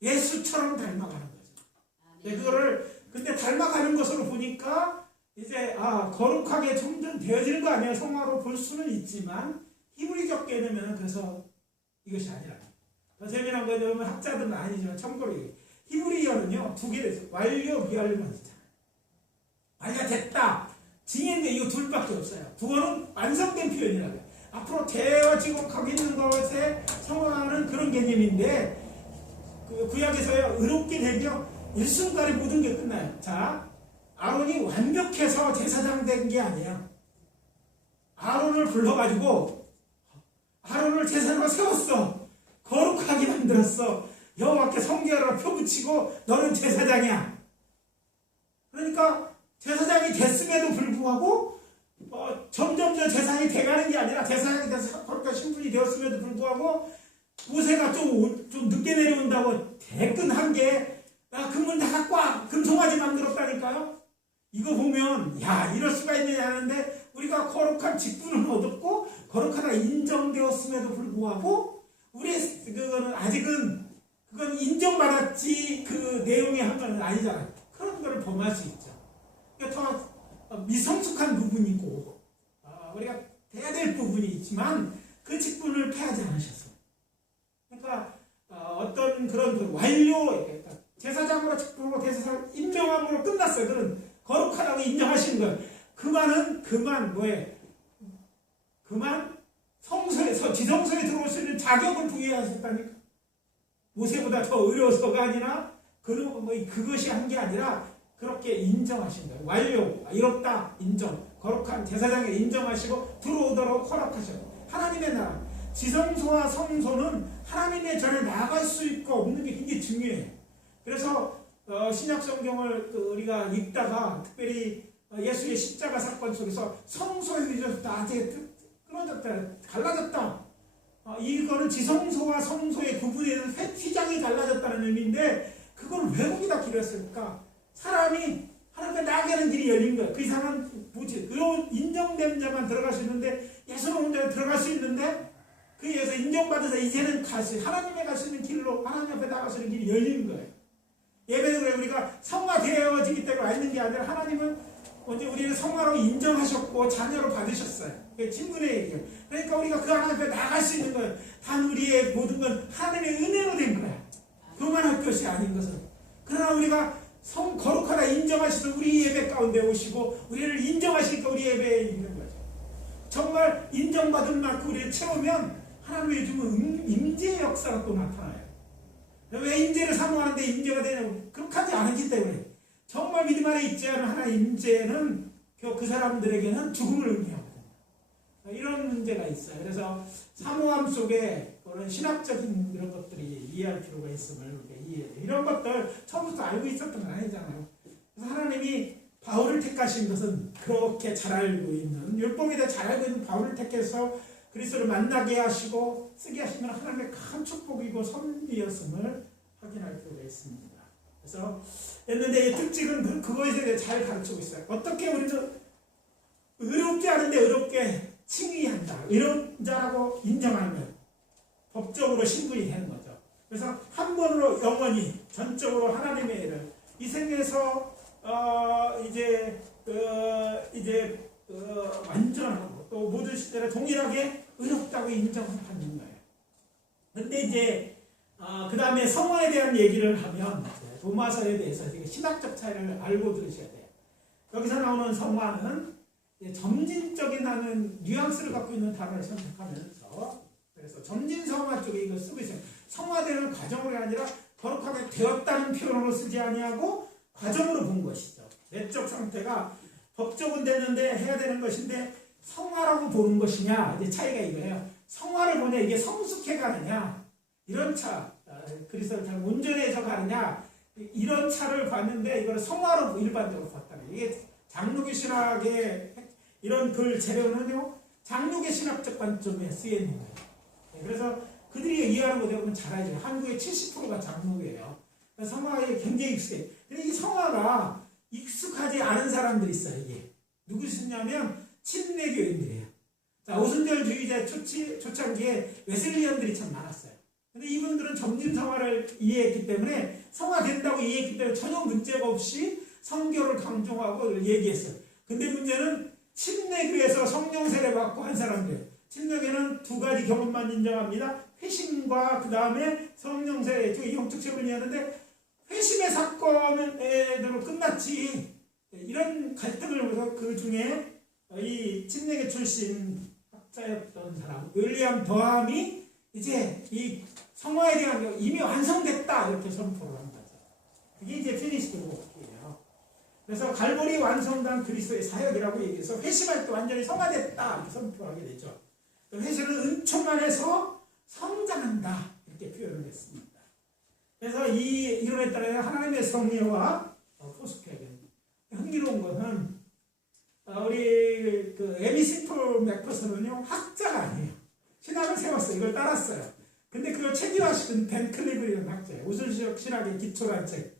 예수처럼 닮아가는 거죠. 네, 근데 닮아가는 것으로 보니까 이제 거룩하게 점점 되어지는 거 아니에요. 성화로 볼 수는 있지만 히브리적 개념에는 그래서 이것이 아니라 더 재미난 거 여러분 학자들은 아니지만 참고로 히브리어는요 두 개 됐어요. 완료 비완료만 있잖아요. 완료됐다. 징인데 이거 둘밖에 없어요. 구원은 완성된 표현이라고 해요. 앞으로 되어지고 가고 있는 것에 성화하는 그런 개념인데 그 구약에서요 의롭게 되면 일순간에 모든 게 끝나요. 자, 아론이 완벽해서 제사장 된 게 아니에요. 아론을 불러가지고 아론을 제사장으로 세웠어. 거룩하게 만들었어. 여호와께 성결하라 표 붙이고 너는 제사장이야. 그러니까 제사장이 됐음에도 불구하고 점점 제사장이 돼가는 게 아니라 제사장이 돼서 거룩한 신분이 되었음에도 불구하고 모세가 좀 늦게 내려온다고 대끈한 게 나 금을 다 갖고 와 금송아지 만들었다니까요. 이거 보면 이럴 수가 있느냐 하는데 우리가 거룩한 직분을 얻었고 거룩하다 인정되었음에도 불구하고 그거는 아직은 그건 인정받았지 그 내용이 한 건 아니잖아요. 그런 거를 범할 수 있죠. 그러니까 더 미성숙한 부분이고 우리가 돼야 될 부분이 있지만 그 직분을 패하지 않으셨어요. 그러니까 어떤 그런 완료 제사장으로 직분으로 대제사장 인정함으로 끝났어요. 그는 거룩하다고 인정하시는 거예요. 그만 성소에서 지성소에 들어올 수 있는 자격을 부여하셨다니까. 모세보다 더 의로워서가 아니라 그것이 한 게 아니라 그렇게 인정하신 거예요. 완료, 이롭다 인정, 거룩한 제사장을 인정하시고 들어오도록 허락하셨고 하나님의 나라, 지성소와 성소는 하나님의 전에 나갈 수 있고 없는 게 굉장히 중요해요. 그래서 신약 성경을 우리가 읽다가 특별히 예수의 십자가 사건 속에서 성소에 의해서 나한테 끊어졌다, 갈라졌다. 이거는 지성소와 성소의 구분에는 휘장이 갈라졌다는 의미인데 그걸 왜 거기다 기렸을까? 사람이 하나님께 나게 하는 길이 열린 거야. 그 이상은 뭐지? 그런 인정된 자만 들어갈 수 있는데 예수는 혼자 들어갈 수 있는데 그에서 인정받아서 이제는 하나님에 갈 수 있는 길로 하나님 앞에 나갈 수 있는 길이 열린 거예요. 예배는 그래 우리가 성화되어지기 때문에 와 있는 게 아니라 하나님은 먼저 우리를 성화로 인정하셨고 자녀로 받으셨어요. 그게 친분의 얘기예요. 그러니까 우리가 그 하나님 앞에 나갈 수 있는 거예요. 단 우리의 모든 건 하나님의 은혜로 된 거야. 그만할 것이 아닌 것은. 그러나 우리가 거룩하다 인정하시던 우리 예배 가운데 오시고 우리를 인정하시니까 우리 예배에 있는 거죠. 정말 인정받은 만큼 우리를 채우면 하나님의 주문 임재의 역사가 또 나타나요. 왜 임재를 사모하는데 임재가 되냐고. 그렇게 하지 않았기 때문에 정말 믿음 안에 있지 않은 하나의 임재는 그 사람들에게는 죽음을 의미하거든요. 이런 문제가 있어요. 그래서 사모함 속에 그런 신학적인 이런 것들이 이해할 필요가 있음을 우리가 이해해요. 이런 것들 처음부터 알고 있었던 건 아니잖아요. 그래서 하나님이 바울을 택하신 것은 그렇게 잘 알고 있는 율법에 대해 잘 알고 있는 바울을 택해서 그리스도를 만나게 하시고 쓰게 하시는 하나님의 큰 축복이고 선비였음을 확인할 필요가 있습니다. 그래서 했는데 이 특징은 그거에 대해 잘 가르치고 있어요. 어떻게 우리는 의롭지 않은데 의롭게 칭의한다. 의로운 자라고 인정하는 것. 법적으로 신분이 되는 거죠. 그래서 한 번으로 영원히 전적으로 하나님의 일을 이 생에서 완전하고 또 모든 시대를 동일하게 의롭다고 인정받는 거예요. 근데 이제 그 다음에 성화에 대한 얘기를 하면 로마서에 대해서 신학적 차이를 알고 들으셔야 돼요. 여기서 나오는 성화는 점진적인 하는 뉘앙스를 갖고 있는 단어를 선택하면서 그래서 점진 성화 쪽에 이걸 쓰고 있어요. 성화되는 과정이 아니라 거룩하게 되었다는 표현으로 쓰지 아니하고 과정으로 본 것이죠. 내적 상태가 법적은 됐는데 해야 되는 것인데 성화라고 보는 것이냐 이제 차이가 이거예요. 성화를 보냐 이게 성숙해 가느냐 이런 차 그리스도를 잘 온전해져 가느냐 이런 차를 봤는데 이걸 성화로 일반적으로 봤다는 거예요. 이게 장로교 신학의 이런 글 재료는요 장로교 신학적 관점에 쓰여 있는 거예요. 그래서 그들이 이해하는 거 보면 잘 알죠. 한국의 70%가 장로교예요. 성화에 굉장히 익숙해요. 근데 이 성화가 익숙하지 않은 사람들이 있어요. 이게 누구시냐면 침례교인들이에요. 자, 오순절주의자 초창기에 웨슬리언들이 참 많았어요. 근데 이분들은 점진 성화를 이해했기 때문에 성화된다고 이해했기 때문에 전혀 문제가 없이 성교를 강조하고 얘기했어요. 근데 문제는 침례교에서 성령 세례 받고 한 사람들. 침례교는 두 가지 경험만 인정합니다. 회심과 그 다음에 성령 세례. 이 영적 체분이었는데 회심의 사건으로 끝났지. 이런 갈등을 보면서 그 중에 이 침례교 출신 학자였던 사람 윌리엄 더함이 이제 이 성화에 대한 이미 완성됐다 이렇게 선포를 한 거죠. 그게 이제 피니시드 워크예요. 그래서 갈보리 완성된 그리스도의 사역이라고 얘기해서 회심할 때 완전히 성화됐다 이렇게 선포하게 되죠. 회심은 은총만 해서 성장한다 이렇게 표현을 했습니다. 그래서 이 이론에 따라 하나님의 섭리와 포스펙은 흥미로운 것은 우리 그 에미 심플 맥퍼슨은요 학자가 아니에요. 신학을 세웠어요. 이걸 따랐어요. 근데 그걸 체계화시킨 벤 클리브라는 학자예요. 우슬적 신학의 기초라는 책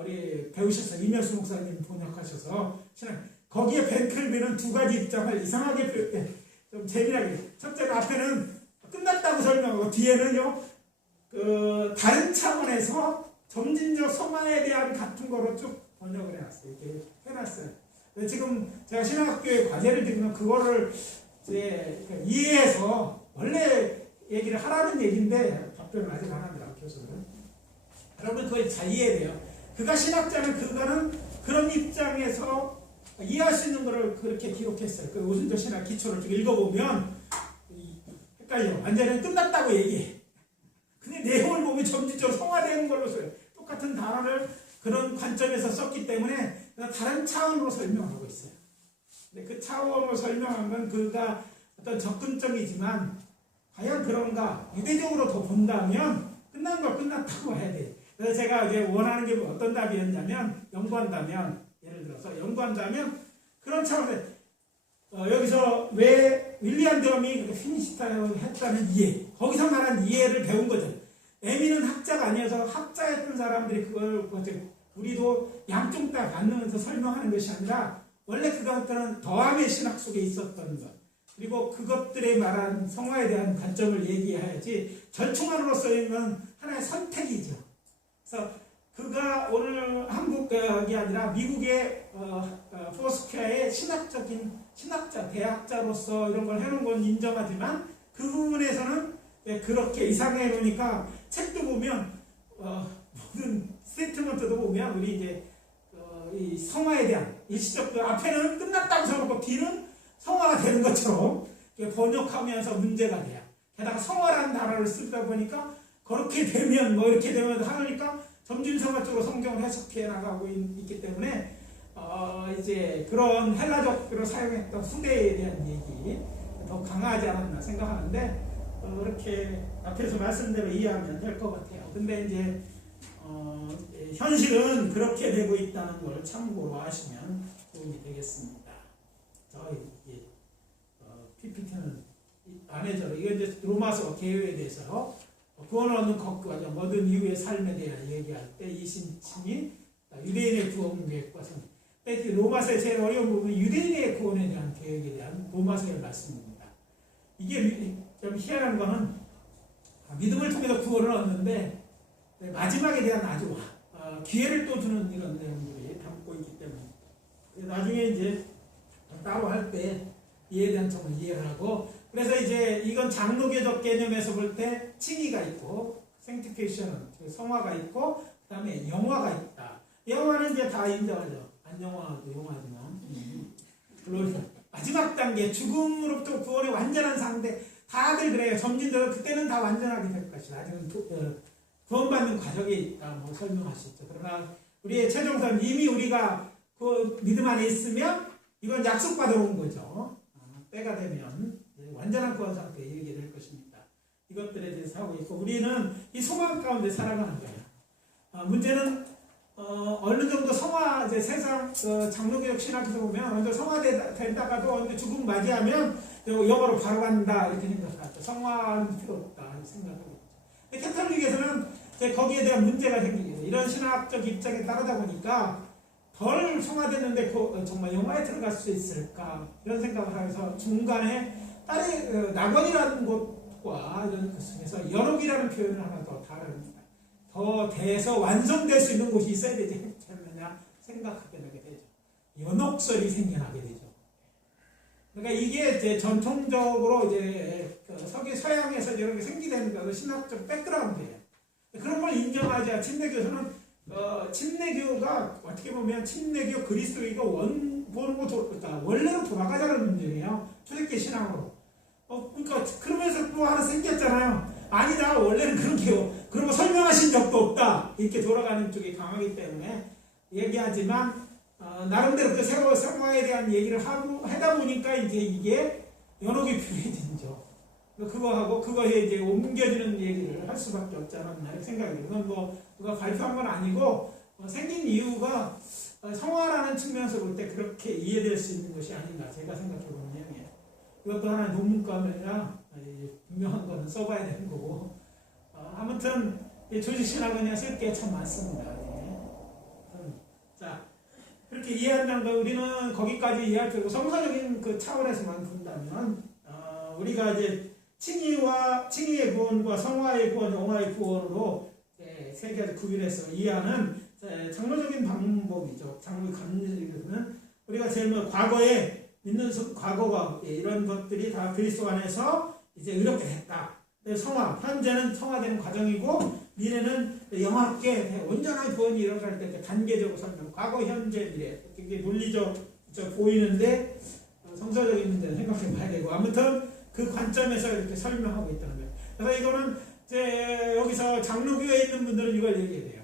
우리 배우셔서 이면수 목사님 번역하셔서 신학 거기에 벤 클리브는 두 가지 입장을 이상하게 좀 재미나게 첫째는 앞에는 끝났다고 설명하고 뒤에는요 그 다른 차원에서 점진적 성화에 대한 같은 거로 쭉 번역을 해놨어요. 이렇게 해놨어요. 지금 제가 신학교에 과제를 드리면 그거를 이제 이해해서 원래 얘기를 하라는 얘기인데 답변을 아직 안 합니다. 교수는. 여러분 그걸 잘 이해해야 돼요. 그가 신학자는 그거는 그런 입장에서 이해할 수 있는 거를 그렇게 기록했어요. 그 오순절 신학 기초를 쭉 읽어보면 헷갈려. 완전히 끝났다고 얘기해. 근데 내용을 보면 점진적으로 성화되는 걸로 써요. 똑같은 단어를 그런 관점에서 썼기 때문에 다른 차원으로 설명하고 있어요. 근데 그 차원으로 설명한 건 그가 어떤 접근점이지만 과연 그런가? 유대적으로 더 본다면 끝난 걸 끝났다고 해야 돼. 그래서 제가 이제 원하는 게 어떤 답이었냐면 연구한다면 예를 들어서 연구한다면 그런 차원에서 여기서 왜 윌리엄 덤이 피니시타를 했다는 이해, 거기서 말한 이해를 배운 거죠. 에미는 학자가 아니어서 학자였던 사람들이 그걸 우리도 양쪽 다 받으면서 설명하는 것이 아니라 원래 그것들은 더함의 신학 속에 있었던 것, 그리고 그것들의 말한 성화에 대한 관점을 얘기해야지 절충안으로서의 건 하나의 선택이죠. 그래서 그가 오늘 한국이 아니라 미국의 포스퀘어의 신학자, 대학자로서 이런 걸 해놓은 건 인정하지만 그 부분에서는 그렇게 이상해 놓으니까 책도 보면 모든 스테이트먼트도 보면 우리 이제 이 성화에 대한 일시적 앞에는 끝났다고 써놓고 뒤는 성화가 되는 것처럼 번역하면서 문제가 돼요. 게다가 성화라는 단어를 쓰다 보니까 그렇게 되면 뭐 이렇게 되면 하니까 점진성화 쪽으로 성경을 해석해 나가고 있기 때문에 이제 그런 헬라적으로 사용했던 후대에 대한 얘기 더 강하지 않았나 생각하는데 그렇게 앞에서 말씀대로 이해하면 될 것 같아요. 근데 이제 현실은 그렇게 되고 있다는 걸 참고로 하시면 도움이 되겠습니다. 저희 PPT는 안 해줘요. 이거 이제 로마서 개요에 대해서 구원을 얻는 것과 모든 이후의 삶에 대한 얘기할 때 이 신칭이 유대인의 구원 계획과 로마서의 제일 어려운 부분은 유대인의 구원에 대한 계획에 대한 로마서의 말씀입니다. 이게 좀 희한한 거는 믿음을 통해서 구원을 얻는데 마지막에 대한 아주 기회를 또 주는 이런 내용들이 담고 있기 때문에 나중에 이제 따로 할 때 이에 대한 정말 이해를 하고 그래서 이제 이건 장로교적 개념에서 볼 때 칭의가 있고 생티피케이션은 성화가 있고 그 다음에 영화가 있다. 영화는 이제 다 인정하죠. 안영화도 영화지만 마지막 단계 죽음으로부터 구원의 완전한 상대 다들 그래요. 점진들 그때는 다 완전하게 될 것이다. 아직은 구원받는 과정에 있다. 뭐 설명하시죠. 그러나 우리의 최종선 이미 우리가 그 믿음 안에 있으면 이건 약속받아 온 거죠. 때가 되면 완전한 구원 상태에 이르게 될 것입니다. 이것들에 대해서 하고 있고 우리는 이 소망 가운데 살아가는 거예요. 문제는 어느 정도 성화 이제 세상 장로교육 신학에서 보면 어느 정도 성화된다가도 어느 정도 죽음 맞이하면 영어로 바로 간다 이렇게 생각하죠. 성화는 필요 없다 이렇게 생각하고 있죠. 캐톨릭에서는 거기에 대한 문제가 생기게 돼요. 이런 신학적 입장에 따르다 보니까 덜 성화됐는데 정말 영화에 들어갈 수 있을까 이런 생각을 하면서 중간에 딸의 낙원이라는 곳과 이런 것 중에서 연옥이라는 표현을 하나 더 다릅니다. 더 돼서 완성될 수 있는 곳이 있어야 되지 않느냐 생각하게 되죠. 연옥설이 생겨나게 되죠. 그러니까 이게 이제 전통적으로 이제 서양에서 이렇게 생기는 신학적 백그라운드예요. 그런 걸 인정하자 침례교에서는 침례교가 어떻게 보면 침례교 그리스도교가 원래로 돌아가자는 문제예요. 초대교 신앙으로. 그러니까 그러면서 또 하나 생겼잖아요. 아니다 원래는 그렇게요. 그런 거 설명하신 적도 없다. 이렇게 돌아가는 쪽이 강하기 때문에 얘기하지만 나름대로 그 새로운 성화에 대한 얘기를 하다 보니까 이제 이게 연옥이 필요해진죠. 그거하고 그거에 이제 옮겨지는 얘기를 할 수밖에 없지 않았나 이렇게 생각이 들어요. 이건 뭐 누가 발표한 건 아니고 생긴 이유가 성화라는 측면에서 볼 때 그렇게 이해될 수 있는 것이 아닌가 제가 생각해보는 내용이에요. 이것도 하나의 논문과면이라 분명한 거는 써봐야 되는 거고 아무튼 조직신학은 그냥 쓸 게 참 많습니다. 자 그렇게 이해한다는 거 우리는 거기까지 이해할 테고 성서적인 그 차원에서만 본다면 우리가 이제 칭의의 구원과 성화의 구원, 영화의 구원으로 세 가지 구별해서 이해하는 장로적인 방법이죠. 장로의 관념에서는 우리가 제일 과거에 믿는 과거가 이런 것들이 다 그리스도 안에서 이제 의롭게 됐다. 성화, 현재는 성화되는 과정이고 미래는 영화롭게 온전한 구원이 일어날 때 단계적으로 설명. 과거, 현재, 미래. 이게 논리적 보이는데 성서적인 문제는 생각해 봐야 되고 아무튼 그 관점에서 이렇게 설명하고 있다는 거예요. 그래서 이거는 이제 여기서 장로교에 있는 분들은 이걸 얘기해야 돼요.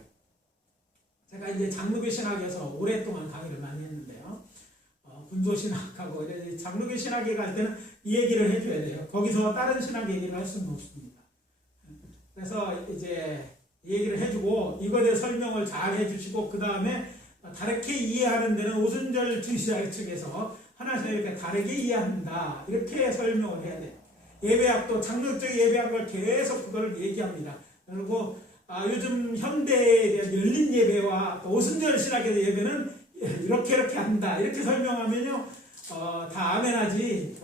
제가 이제 장로교 신학에서 오랫동안 강의를 많이 했는데요. 군소 신학하고 장로교 신학에 갈 때는 이 얘기를 해줘야 돼요. 거기서 다른 신학 얘기를 할 수는 없습니다. 그래서 이제 이 얘기를 해주고 이거에 대해 설명을 잘 해주시고 그 다음에 다르게 이해하는 데는 오순절 주지자 측에서 하나님을 이렇게 다르게 이해한다. 이렇게 설명을 해야 돼. 예배학도 장로적 예배학을 계속 그걸 얘기합니다. 그리고 요즘 현대에 대한 열린 예배와 오순절 신학의 예배는 이렇게 한다. 이렇게 설명하면요. 다 아멘하지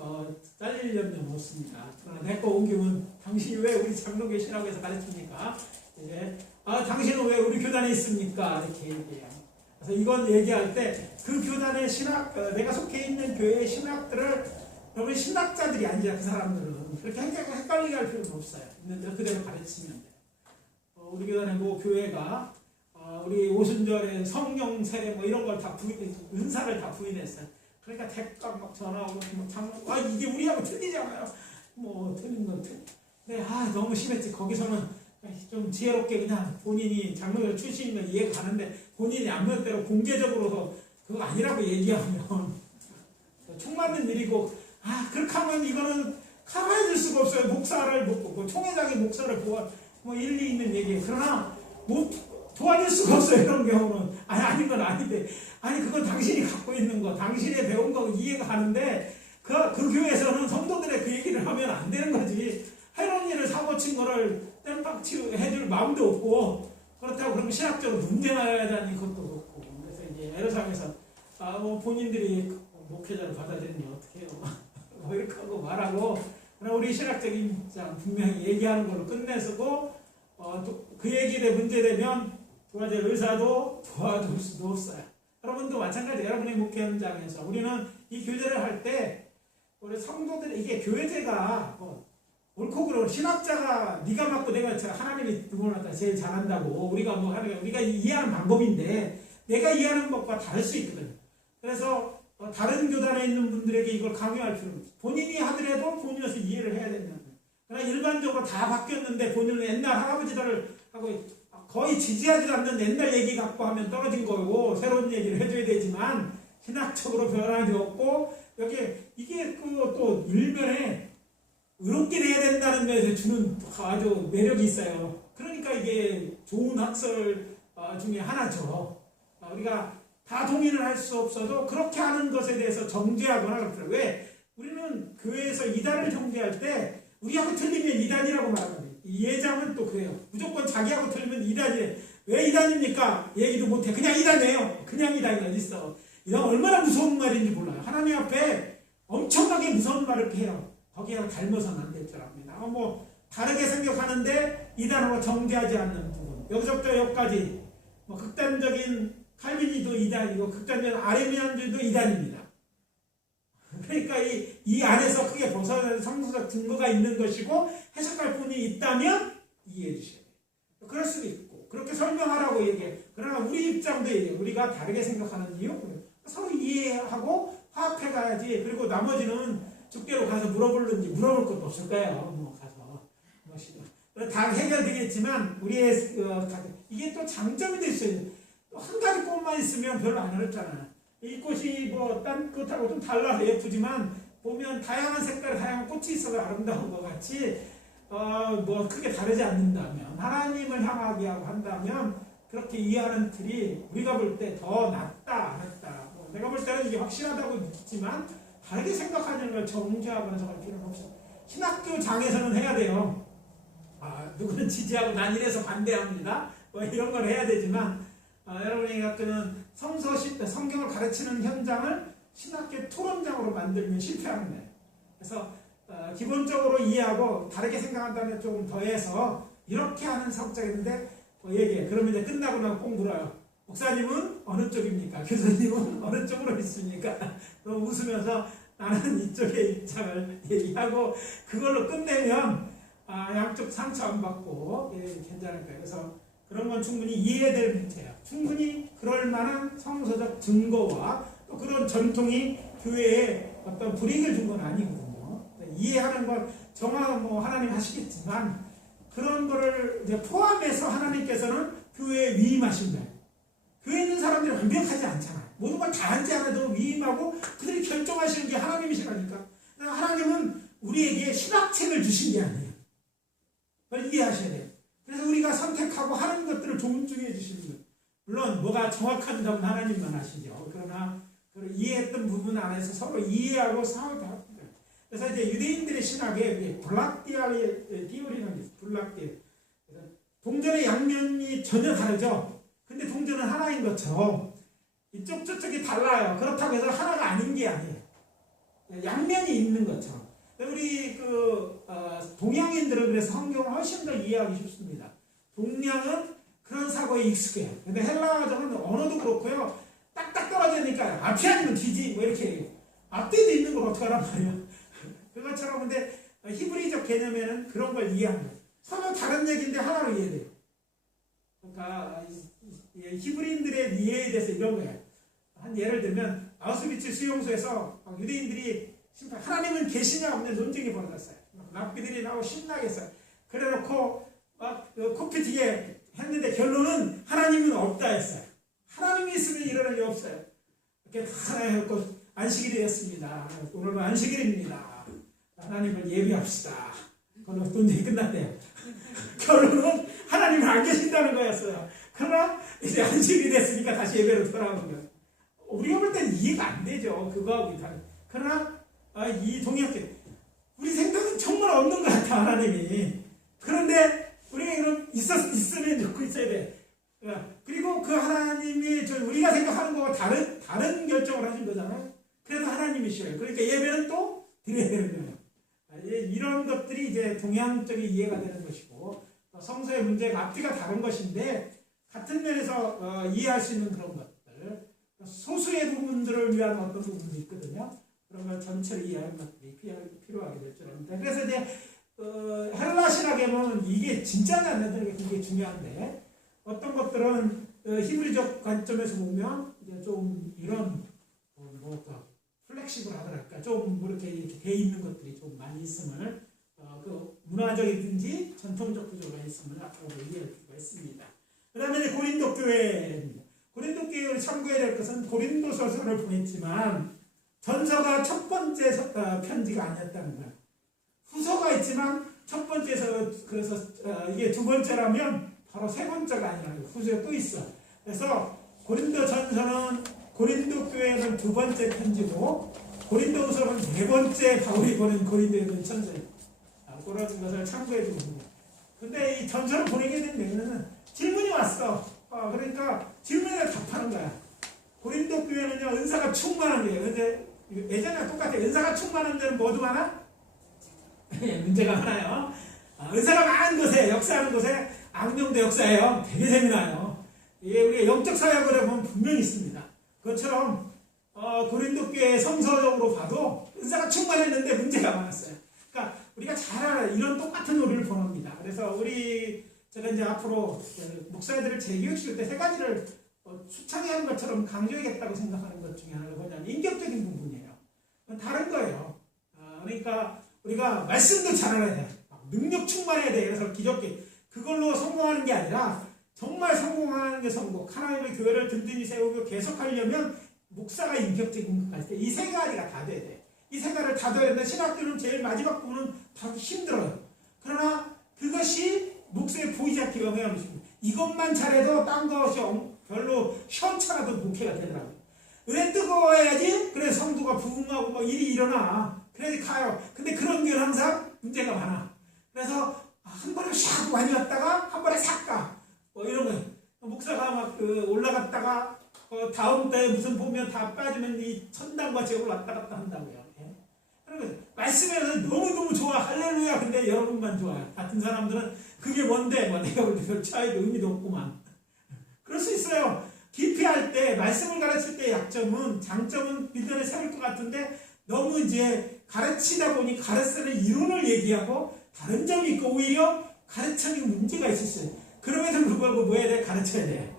잘릴 염려는 없습니다. 그러나 내거 옮기면 당신이 왜 우리 장로교 신학에서 가르칩니까? 이제 당신은 왜 우리 교단에 있습니까? 이렇게 얘기해요. 그래서 이건 얘기할 때 그 교단의 신학, 내가 속해 있는 교회의 신학들을 여러분 신학자들이 아니라 그 사람들은 그렇게 헷갈리게 할 필요는 없어요. 그대로 가르치면 돼요. 우리 교단의 뭐 교회가 우리 오순절에 성령 세례 뭐 이런 걸 다 은사를 다 부인했어요. 그러니까 대강 막 전화 오고 이게 우리하고 틀리잖아요. 뭐 틀린 건 근데 너무 심했지. 거기서는 좀 지혜롭게 그냥 본인이 장로교 출신이면 이해가 가는데 본인이 안면대로 공개적으로 그거 아니라고 얘기하면 총맞는 일이고 그렇게 하면 이거는 가만히 둘 수가 없어요. 목사를 못 총회장이 목사를 뭐 일리 있는 얘기예요. 그러나 못 도와줄 수가 없어요. 이런 경우는 아닌 건 아닌데 그건 당신이 갖고 있는 거 당신이 배운 거 이해가 가는데 그 교회에서는 성도들의 그 얘기를 하면 안 되는 거지. 해로운 일을 사고친 거를 땜빵치 해줄 마음도 없고 그렇다고 그러면 신학적으로 문제가 되는 것도 없고 그래서 이제 에러상에서 뭐 본인들이 목회자를 받아들이면 어떻게 해요? 뭐 이렇게 하고 말하고 우리 신학적인 입장 분명히 얘기하는 걸로 끝내서고 그 얘기에 문제되면 도와줄 의사도 도와줄 수도 없어요. 여러분도 마찬가지. 여러분의 목회 현장에서 우리는 이 교제를 할 때 우리 성도들 이게 교회제가 옳고 그르고 신학자가 네가 맞고 내가 하나님이 누구나 제일 잘한다고 우리가 우리가 이해하는 방법인데 내가 이해하는 것과 다를 수 있거든. 그래서 다른 교단에 있는 분들에게 이걸 강요할 필요는 없어. 본인이 하더라도 본인에서 이해를 해야 된다는 거예요. 그러나 일반적으로 다 바뀌었는데 본인은 옛날 할아버지들을 하고 거의 지지하지 않는 옛날 얘기 갖고 하면 떨어진 거고 새로운 얘기를 해줘야 되지만 신학적으로 변화가 없고 이게 또 일면에 의롭게 해야 된다는 면에서 주는 아주 매력이 있어요. 그러니까 이게 좋은 학설 중에 하나죠. 우리가 다 동의를 할 수 없어도 그렇게 하는 것에 대해서 정죄하거나 그렇더라고요. 왜? 우리는 교회에서 이단을 정죄할 때 우리하고 틀리면 이단이라고 말합니다. 이 예장은 또 그래요. 무조건 자기하고 틀리면 이단이래. 왜 이단입니까? 얘기도 못해. 그냥 이단이에요. 그냥 이단이 어딨어. 이단 얼마나 무서운 말인지 몰라요. 하나님 앞에 엄청나게 무서운 말을 해요. 거기에 닮아서는 안 될 줄 압니다. 뭐 다르게 생각하는데 이단으로 정죄하지 않는 부분. 여기서부터 여기까지 극단적인 칼빈이도 이단이고 극단적인 아레미안주의도 이단입니다. 그러니까 이 안에서 크게 벗어나는 성서적 증거가 있는 것이고 해석할 분이 있다면 이해해 주셔야 돼요. 그럴 수도 있고 그렇게 설명하라고 얘기해. 그러나 우리 입장도 얘기해요. 우리가 다르게 생각하는 이유 서로 이해하고 화합해 가야지. 그리고 나머지는 죽게로 가서 물어볼 것도 없을 거예요. 가서 다 해결되겠지만 우리의 이게 또 장점이 될 수 있어요. 한 가지 꽃만 있으면 별로 안 어렵잖아요. 이 꽃이 딴 꽃하고 좀 달라서 예쁘지만 보면 다양한 색깔의 다양한 꽃이 있어서 아름다운 것 같이 크게 다르지 않는다면 하나님을 향하게 하고 한다면 그렇게 이해하는 틀이 우리가 볼 때 더 낫다 안 낫다. 내가 볼 때는 이게 확실하다고 믿지만 다르게 생각하는 걸 정죄하거나 할 필요는 없어요. 신학교 장에서는 해야 돼요. 누구는 지지하고 난 이래서 반대합니다. 이런 걸 해야 되지만 여러분이 같은 성경을 가르치는 현장을 신학교 토론장으로 만들면 실패하는 거예요. 그래서 기본적으로 이해하고 다르게 생각한다면 조금 더해서 이렇게 하는 사업자인데 얘기해. 그러면 이제 끝나고 나면 꼭 물어요. 목사님은 어느 쪽입니까? 교수님은 어느 쪽으로 있습니까? 그럼 웃으면서 나는 이쪽의 입장을 얘기하고 그걸로 끝내면 양쪽 상처 안 받고 괜찮을 거예요. 그래서 그런 건 충분히 이해될 문제예요. 충분히 그럴 만한 성서적 증거와 또 그런 전통이 교회에 어떤 불이익을 준 건 아니거든요. 이해하는 건 하나님 하시겠지만 그런 거를 이제 포함해서 하나님께서는 교회에 위임하신 거예요. 교회에 있는 사람들이 완벽하지 않잖아요. 모든 걸 다 하지 않아도 위임하고 그들이 결정하시는 게 하나님이시라니까. 하나님은 우리에게 신학책을 주신 게 아니에요. 그걸 이해하셔야 돼요. 그래서 우리가 선택하고 하는 것들을 존중해 주시는 거예요. 물론 뭐가 정확한 점은 하나님만 아시죠. 그러나 이해했던 부분 안에서 서로 이해하고 싸우다 합니다. 그래서 이제 유대인들의 신학에 블락디아리라는 게 있어요. 블락디아리. 동전의 양면이 전혀 다르죠. 근데 동전은 하나인 것처럼 이쪽 저쪽이 달라요. 그렇다고 해서 하나가 아닌 게 아니에요. 양면이 있는 것처럼. 우리 동양인들은 그래서 성경을 훨씬 더 이해하기 쉽습니다. 동양은 그런 사고에 익숙해요. 근데 헬라어적은 언어도 그렇고요. 딱딱 떨어지니까 앞이 아니면 뒤지 뭐 이렇게 해요. 앞뒤도 있는 걸 어떡하란 말이에요. 그것처럼 근데 히브리적 개념에는 그런 걸 이해합니다. 서로 다른 얘기인데 하나로 이해돼요. 그러니까 히브리인들의 이해에 대해서 이런 거예요. 한 예를 들면 아우슈비츠 수용소에서 유대인들이 하나님은 계시냐 없냐 논쟁이 벌어졌어요. 랍비들이 나오고 신나겠어요. 그래놓고 막 코피 뒤에 했는데 결론은 하나님은 없다 했어요. 하나님이 있으면 일어날 리 없어요. 이렇게 다 해놓고 안식일이 됐습니다. 오늘은 안식일입니다. 하나님을 예비합시다. 그걸로 논쟁이 끝났대요. 결론은 하나님은 안 계신다는 거였어요. 그러나 이제 안식일이 됐으니까 다시 예배로 돌아오는 거예요. 우리가 볼 때는 이해가 안 되죠. 그거하고 다른. 그러나 이 동역들 우리 생각은 정말 없는 것 같아 하나님이. 그런데 우리가 그럼 있으면 좋고 있어야 돼. 그리고 그 하나님이 우리가 생각하는 거와 다른 결정을 하신 거잖아요. 그래도 하나님이셔요. 그러니까 예배는 또 드려야 되는 거예요. 이런 것들이 이제 동양적인 이해가 되는 것이고 성서의 문제가 앞뒤가 다른 것인데 같은 면에서 이해할 수 있는 그런 것들 소수의 부분들을 위한 어떤 부분도 있거든요. 그런 걸 전체를 이해하는 것들이 필요하게 될 줄 압니다. 그래서 이제 헬라 신학에 보면 이게 진짜냐 안 되는 게 굉장히 중요한데 어떤 것들은 히브리적 관점에서 보면 이제 좀 이런 플렉시블 하더랄까 좀 이렇게 돼 있는 것들이 좀 많이 있음을 그 문화적이든지 전통적 구조가 있음을 앞으로 이해할 필요가 있습니다. 그 다음에 고린도 교회입니다. 고린도 교회를 참고해야 될 것은 고린도서서를 보냈지만 전서가 첫 번째 편지가 아니었다는 거예요. 후서가 있지만 첫 번째에서 그래서 이게 두 번째라면 바로 세 번째가 아니라 후서가 또 있어. 그래서 고린도 전서는 고린도 교회는 두 번째 편지고 고린도후서는 네 번째 바울이 보낸 고린도에 있는 전서예요. 그런 것을 참고해 주고 있습니다. 근데 이 전서를 보내게 된 내용은 질문이 왔어. 그러니까 질문에 답하는 거야. 고린도 교회는요 은사가 충만한 거예요. 근데 예전에 똑같아요. 은사가 충만한 데는 뭐도 많아? 문제가 많아요. 은사가 많은 곳에 역사하는 곳에 악령도 역사해요. 되게 재미나요. 이게 우리가 영적 사역을 해보면 분명히 있습니다. 그것처럼 고린도 교회 성서적으로 봐도 은사가 충만했는데 문제가 많았어요. 그러니까 우리가 잘 알아요. 이런 똑같은 우리를 보냅니다. 그래서 제가 이제 앞으로 목사들을 재교육시킬 때 세 가지를 수창이 하는 것처럼 강조하겠다고 생각하는 것 중에 하나가 뭐냐면 인격적인 부분이에요. 다른 거예요. 그러니까 우리가 말씀도 잘 알아야 돼. 능력 충만해야 돼. 그래서 기적기 그걸로 성공하는 게 아니라 정말 성공하는 게 성공. 하나님의 교회를 든든히 세우고 계속하려면 목사가 인격적인 것까지 이 세 가지가 다 돼야 돼. 이 세 가지를 다 돼야 되는데 신학교는 제일 마지막 부분은 다 힘들어요. 그러나 그것이 목사의 보이지 않게 영향을 미칩니다. 이것만 잘해도 딴 것이 별로 시원찮아도 목회가 되더라고요. 왜 뜨거워야지? 그래 성도가 부흥하고 뭐 일이 일어나. 그래야지 가요. 근데 그런 교회는 항상 문제가 많아. 그래서 한 번에 샥 많이 왔다가 한 번에 싹 가. 뭐 이런 거예요. 목사가 막 올라갔다가 다음 달에 무슨 보면 다 빠지면 이 천당과 지옥을 왔다 갔다 한다고요. 그러면 말씀에는 너무너무 좋아. 할렐루야. 근데 여러분만 좋아요. 같은 사람들은 그게 뭔데? 뭐 내가 볼 때 별 차이도 의미도 없구만. 그럴 수 있어요. 기피할 때 말씀을 가르칠 때 약점은 장점은 빌던에 세울 것 같은데 너무 이제 가르치다 보니 가르치는 이론을 얘기하고 다른 점이 있고 오히려 가르침이 문제가 있었어요. 그럼에도 불구하고 뭐 해야 돼? 가르쳐야 돼.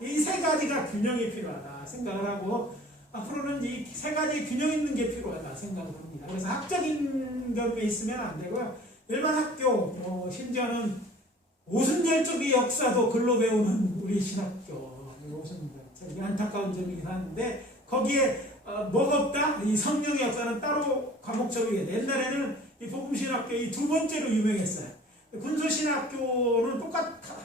이 세 가지가 균형이 필요하다 생각을 하고 앞으로는 이 세 가지 균형 있는 게 필요하다 생각을 합니다. 그래서 학적인 경우에 있으면 안 되고요. 일반 학교, 심지어는 오순절 쪽의 역사도 글로 배우는 우리 신학교, 오순절, 안타까운 점이긴 한데 거기에 뭐가 없다? 이 성령의 역사는 따로 과목적이게 돼. 옛날에는 이 복음신학교 이 두 번째로 유명했어요. 군소신학교는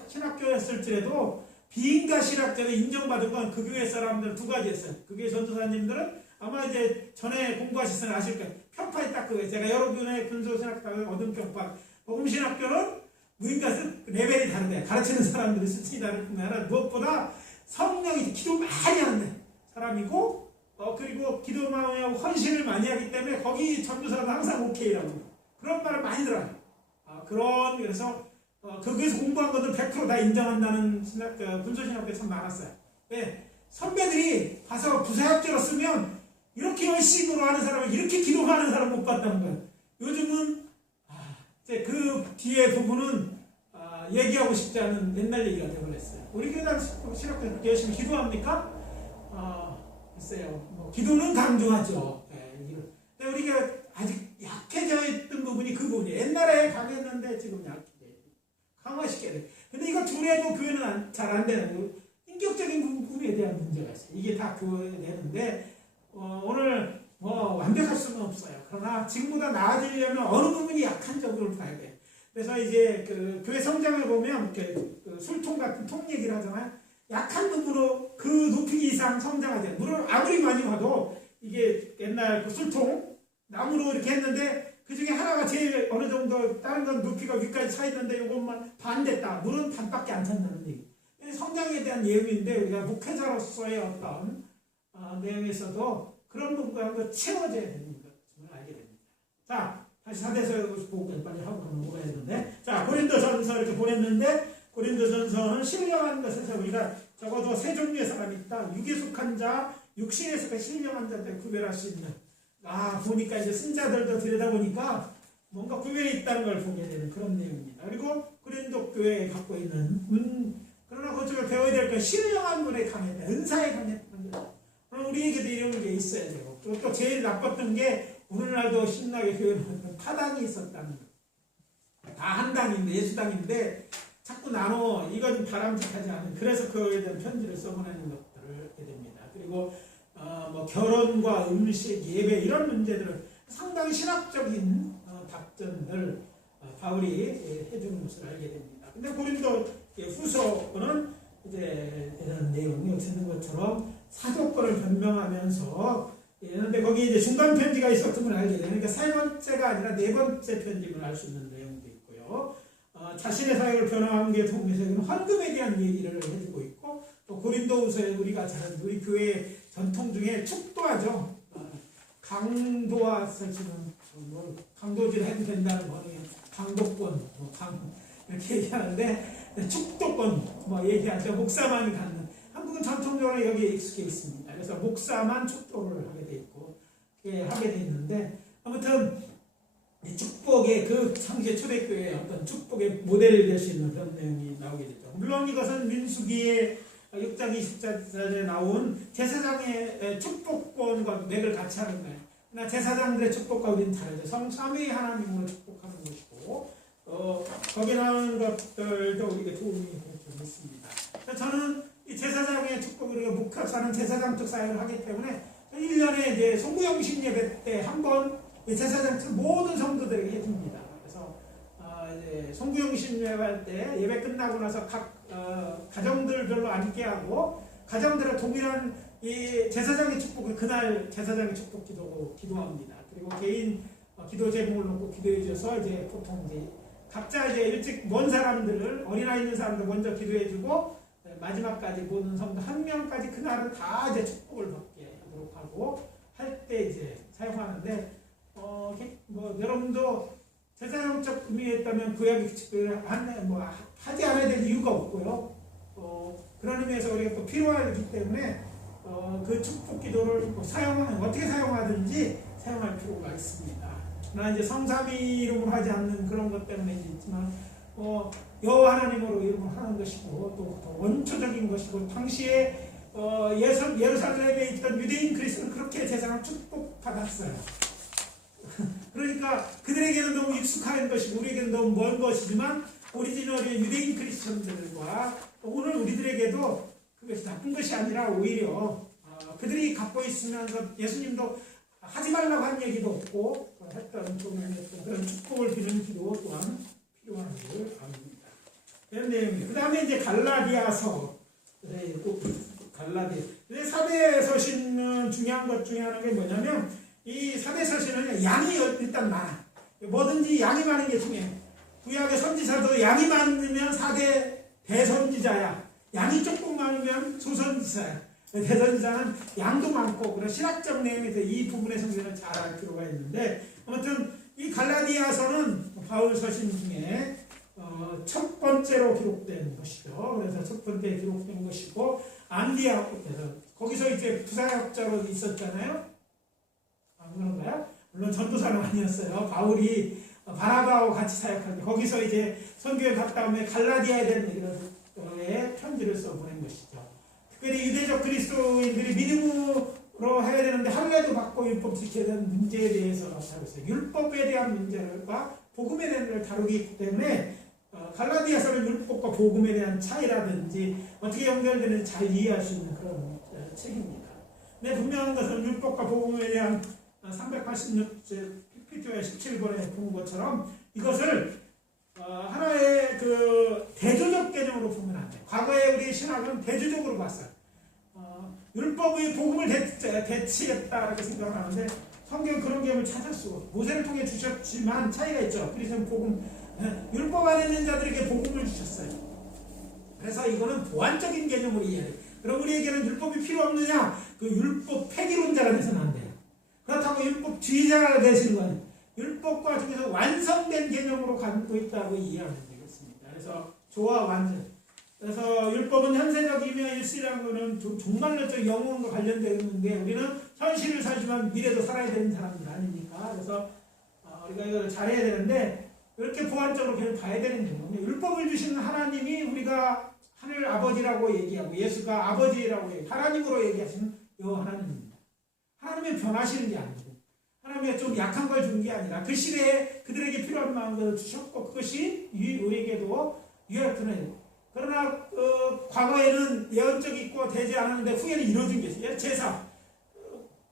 신학교였을지라도 비인가 신학자로 인정받은 건 그 교회 사람들 두 가지였어요. 그 교회 전도사님들은 아마 이제 전에 공부하셨으면 아실 거예요. 편파에 딱 그거예요. 제가 여러분의 근소신학교에 얻은 편파. 복음신학교는 무인가스 레벨이 다른데 가르치는 사람들이 수준이 다를 뿐 아니라 무엇보다 성령이 기도 많이 하는 사람이고 그리고 기도만 하고 헌신을 많이 하기 때문에 거기 전도사도 항상 오케이라고 그런 말을 많이 들어요. 그래서 거기서 공부한 것들 100% 다 인정한다는 군소신학교에 참 많았어요. 네, 선배들이 가서 부사역자로 쓰면 이렇게 열심으로 하는 사람을 이렇게 기도하는 사람 못 봤다는 거예요. 요즘은 이제 그 뒤에 부분은 얘기하고 싶지 않은 옛날 얘기가 되어버렸어요. 우리 교단 신학교 그렇게 열심히 기도합니까? 글쎄요. 뭐 기도는 강조하죠. 근데 우리가 아직 약해져 있던 부분이 그 부분이에요. 옛날에 강했는데 지금 약해. 강화시켜야 돼. 근데 이거 둘에도 교회는 잘 안 되는 거예요. 인격적인 부분에 대한 문제가 있어요. 이게 다 교회에 되는데 오늘 완벽할 수는 없어요. 그러나 지금보다 나아지려면 어느 부분이 약한 점을 봐야 돼요. 그래서 이제 그 교회 성장을 보면 그 술통 같은 통 얘기를 하잖아요. 약한 부분으로 그 높이 이상 성장하죠. 물론 아무리 많이 봐도 이게 옛날 그 술통 나무로 이렇게 했는데 그 중에 하나가 제일 어느 정도 다른 건 높이가 위까지 차 있는데 이것만 반 됐다. 물은 반밖에 안 찬다는 얘기. 성장에 대한 예우인데 우리가 목회자로서의 어떤 내용에서도 그런 부분과 한번 채워져야 되는 것을 알게 됩니다. 자, 다시 사대서 보고 빨리 하고 넘어가야 되는데, 자, 고린도전서 이렇게 보냈는데 고린도전서는 신령한 것에서 우리가 적어도 세 종류의 사람이 있다. 육에 속한 자, 육신에 속한 신령한 자들 구별할 수 있는. 보니까 이제 쓴자들도 들여다보니까 뭔가 구별이 있다는 걸 보게 되는 그런 내용입니다. 그리고 고린도 교회에 갖고 있는 그러나 그쪽에 배워야 될 건 신령한 분에 강했다. 은사에 강했다는 거. 그럼 우리에게도 이런 게 있어야 되고 또 제일 나빴던 게 오늘날도 신나게 교회는 타당이 있었다는 거. 다 한 당인데 예수당인데 자꾸 나눠 이건 바람직하지 않은 그래서 그거에 대한 편지를 써보내는 것들을 하게 됩니다. 그리고 뭐 결혼과 음식, 예배 이런 문제들은 상당히 신학적인 답변을 바울이 해주는 것을 알게 됩니다. 근데 고린도 후서는 이제 이런 내용이 어쨌든 것처럼 사도권을 변명하면서 그런데 거기 이제 중간 편지가 있었던 걸 알게 되는 그러니까 세 번째가 아니라 네 번째 편집을 알 수 있는 내용도 있고요. 자신의 사역을 변화한 게 도움에서는 헌금에 대한 얘기를 해주고 있고 또 고린도후서에 우리가 잘 아는 우리 교회 전통 중에 축도하죠. 강도와 설치는 뭐 강도질 해도 된다는 거는 강도권 이렇게 얘기하는데 축도권 뭐 얘기하죠. 목사만이 갖는 한국은 전통적으로 여기에 익숙해 있습니다. 그래서 목사만 축도를 하게 돼 있고 하게 돼 있는데 아무튼 축복의 그 당시의 초대교회의 어떤 축복의 모델이 될 수 있는 그런 내용이 나오게 되죠. 물론 이것은 민수기의 6장 20절에 나온 제사장의 축복권과 맥을 같이 하는 거예요. 그러나 제사장들의 축복과 우리는 다르죠. 성삼위 하나님으로 축복하는 것이고 거기 나오는 것들도 우리에게 도움이 좀 있습니다. 저는 이 제사장의 축복을 우리가 목합사는 제사장적 사역을 하기 때문에 1년에 이제 송구영신 예배 때 한 번 제사장 모든 성도들에게 해줍니다. 그래서 이제 송구영신 예배할 때 예배 끝나고 나서 각 가정들별로 앉게 하고 가정들의 동일한 이 제사장의 축복을 그날 제사장의 축복 기도합니다. 그리고 개인 기도 제목을 놓고 기도해 주셔서 이제 보통 이제 각자 이제 일찍 먼 사람들을 어린아이 있는 사람들 먼저 기도해 주고 마지막까지 모든 성도 한 명까지 그날은 다 이제 축복을 받게 하도록 하고 할 때 이제 사용하는데 뭐 여러분도 제사장적 의미에 있다면 구약의 하지 않아야 될 이유가 없고요. 그런 의미에서 우리가 또 필요하기 때문에 그 축복 기도를 어떻게 사용하든지 사용할 필요가 있습니다. 그러나 이제 성삼위 이름으로 하지 않는 그런 것 때문에 있지만 여호와 하나님으로 이름을 하는 것이고 또 원초적인 것이고 당시에 예루살렘에 있던 유대인 그리스도는 그렇게 제사장을 축복받았어요. 그러니까 그들에게는 너무 익숙한 것이고 우리에게는 너무 먼 것이지만 오리지널의 유대인 크리스천들과 오늘 우리들에게도 그것이 나쁜 것이 아니라 오히려 그들이 갖고 있으면서 예수님도 하지 말라고 한 얘기도 없고 했던 그런 축복을 비는 기도 또한 필요한 줄 압니다. 이런 내용이에요. 그 다음에 이제 갈라디아서 갈라디아. 근데 사대 서신은 중요한 것 중에 하나가 뭐냐면 이 사대 서신은 양이 일단 많아. 뭐든지 양이 많은 게 중요해. 구약의 선지자도 양이 많으면 사대 대선지자야. 양이 조금 많으면 소선지자야. 대선지자는 양도 많고 그런 신학적 내용에서 이 부분의 성경을 잘 알 필요가 있는데 아무튼 이 갈라디아서는 바울 서신 중에 첫 번째로 기록된 것이죠. 그래서 첫 번째 기록된 것이고 안디아고에서 거기서 이제 부사역자로 있었잖아요. 안 그런가요? 물론 전도사는 아니었어요. 바울이 바나바하고 같이 사역하는데 거기서 이제 선교에 갔다 오면 갈라디아에 대한 편지를 써보낸 것이죠. 특별히 유대적 그리스도인들이 믿음으로 해야 되는데 할례도 받고 율법 지켜야 되는 문제에 대해서 다루었어요. 율법에 대한 문제와 복음에 대한 걸 다루기 때문에 갈라디아서는 율법과 복음에 대한 차이라든지 어떻게 연결되는지 잘 이해할 수 있는 그런 책입니다. 근데 분명한 것은 율법과 복음에 대한 386제 피피조의 17번에 본 것처럼 이것을 하나의 그 대조적 개념으로 보면 안 돼. 과거에 우리 신학은 대조적으로 봤어요. 율법의 복음을 대치했다라고 생각하는데 성경 그런 개념을 찾을 수가 없어요. 모세를 통해 주셨지만 차이가 있죠. 그래서 복음 율법 안에 있는 자들에게 복음을 주셨어요. 그래서 이거는 보완적인 개념으로 이해해요. 그럼 우리에게는 율법이 필요 없느냐? 그 율법 폐기론자가 돼서는 안 돼요. 그렇다고 율법 주의자가 되시는 건 율법과 중에서 완성된 개념으로 갖고 있다고 이해하면 되겠습니다. 그래서 조화 완전. 그래서 율법은 현세적이며 일시라는 것은 종말론적 영혼과 관련되어 있는데 우리는 현실을 살지만 미래도 살아야 되는 사람들 아닙니까? 그래서 우리가 이걸 잘해야 되는데 이렇게 보완적으로 봐야 되는 거예요. 율법을 주시는 하나님이 우리가 하늘 아버지라고 얘기하고 예수가 아버지라고 하나님으로 얘기하시는 이 하나님입니다. 하나님이 변하시는 게 아니고 하나님이 좀 약한 걸 준 게 아니라 그 시대에 그들에게 필요한 마음을 주셨고 그것이 우리에게도 유효했던 그러나 과거에는 예언적이 있고 되지 않았는데 후에는 이루어진 게 있어요.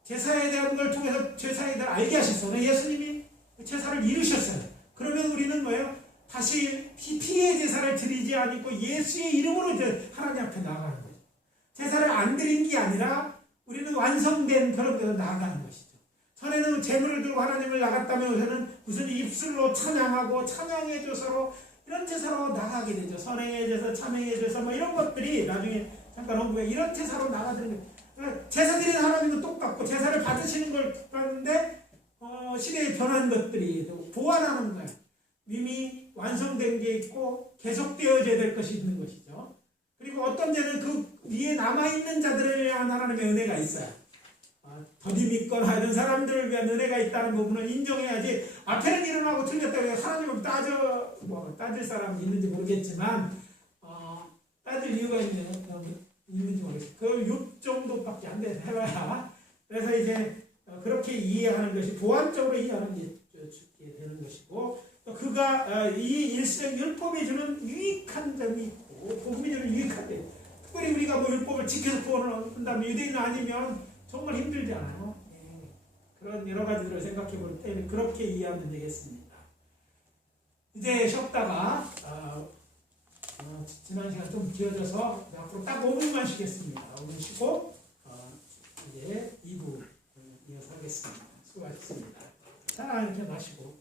제사에 대한 걸 통해서 제사에 대해 알게 하셨어요. 예수님이 제사를 이루셨어요. 그러면 우리는 뭐예요? 다시 피의 제사를 드리지 않고 예수의 이름으로 이제 하나님 앞에 나아가는 거죠. 제사를 안 드린 게 아니라 우리는 완성된 그런 데로 나아가는 것이죠. 전에는 제물을 들고 하나님을 나갔다면 요새는 무슨 입술로 찬양하고 찬양의 제사로 이런 제사로 나가게 되죠. 선행의 제사, 참행의 제사 뭐 이런 것들이 나중에 잠깐 언급해 이런 제사로 나가는 거예요. 제사 드리는 하나님도 똑같고 제사를 받으시는 걸 봤는데 시대에 변한 것들이 보완하는 거예요. 이미 완성된 게 있고 계속되어져야 될 것이 있는 것이죠. 그리고 어떤 데는 그 위에 남아있는 자들을 위한 하나님의 은혜가 있어요. 더디 믿거나 이런 사람들을 위한 은혜가 있다는 부분을 인정해야지 앞에는 일어나고 틀렸다고 해서 하나님을 따질 사람이 있는지 모르겠지만 따질 이유가 있는지 모르겠어요. 그 6 정도밖에 안 돼서 해봐야 그래서 이제 그렇게 이해하는 것이 보완적으로 이해하는 게 되는 것이고 그가 이 일시적 율법이 주는 유익한 점이 있고 복음이 주는 유익한 점 특별히 우리가 뭐 율법을 지켜서 구원을 얻는다면 유대인 아니면 정말 힘들잖아요. 그런 여러 가지들을 생각해 볼 때 그렇게 이해하면 되겠습니다. 이제 쉬었다가 지난 시간 좀 길어져서 앞으로 딱 5분만 쉬겠습니다. 5분 쉬고 이제 2부 이어서 하겠습니다. 수고하셨습니다. 자, 이렇게 마시고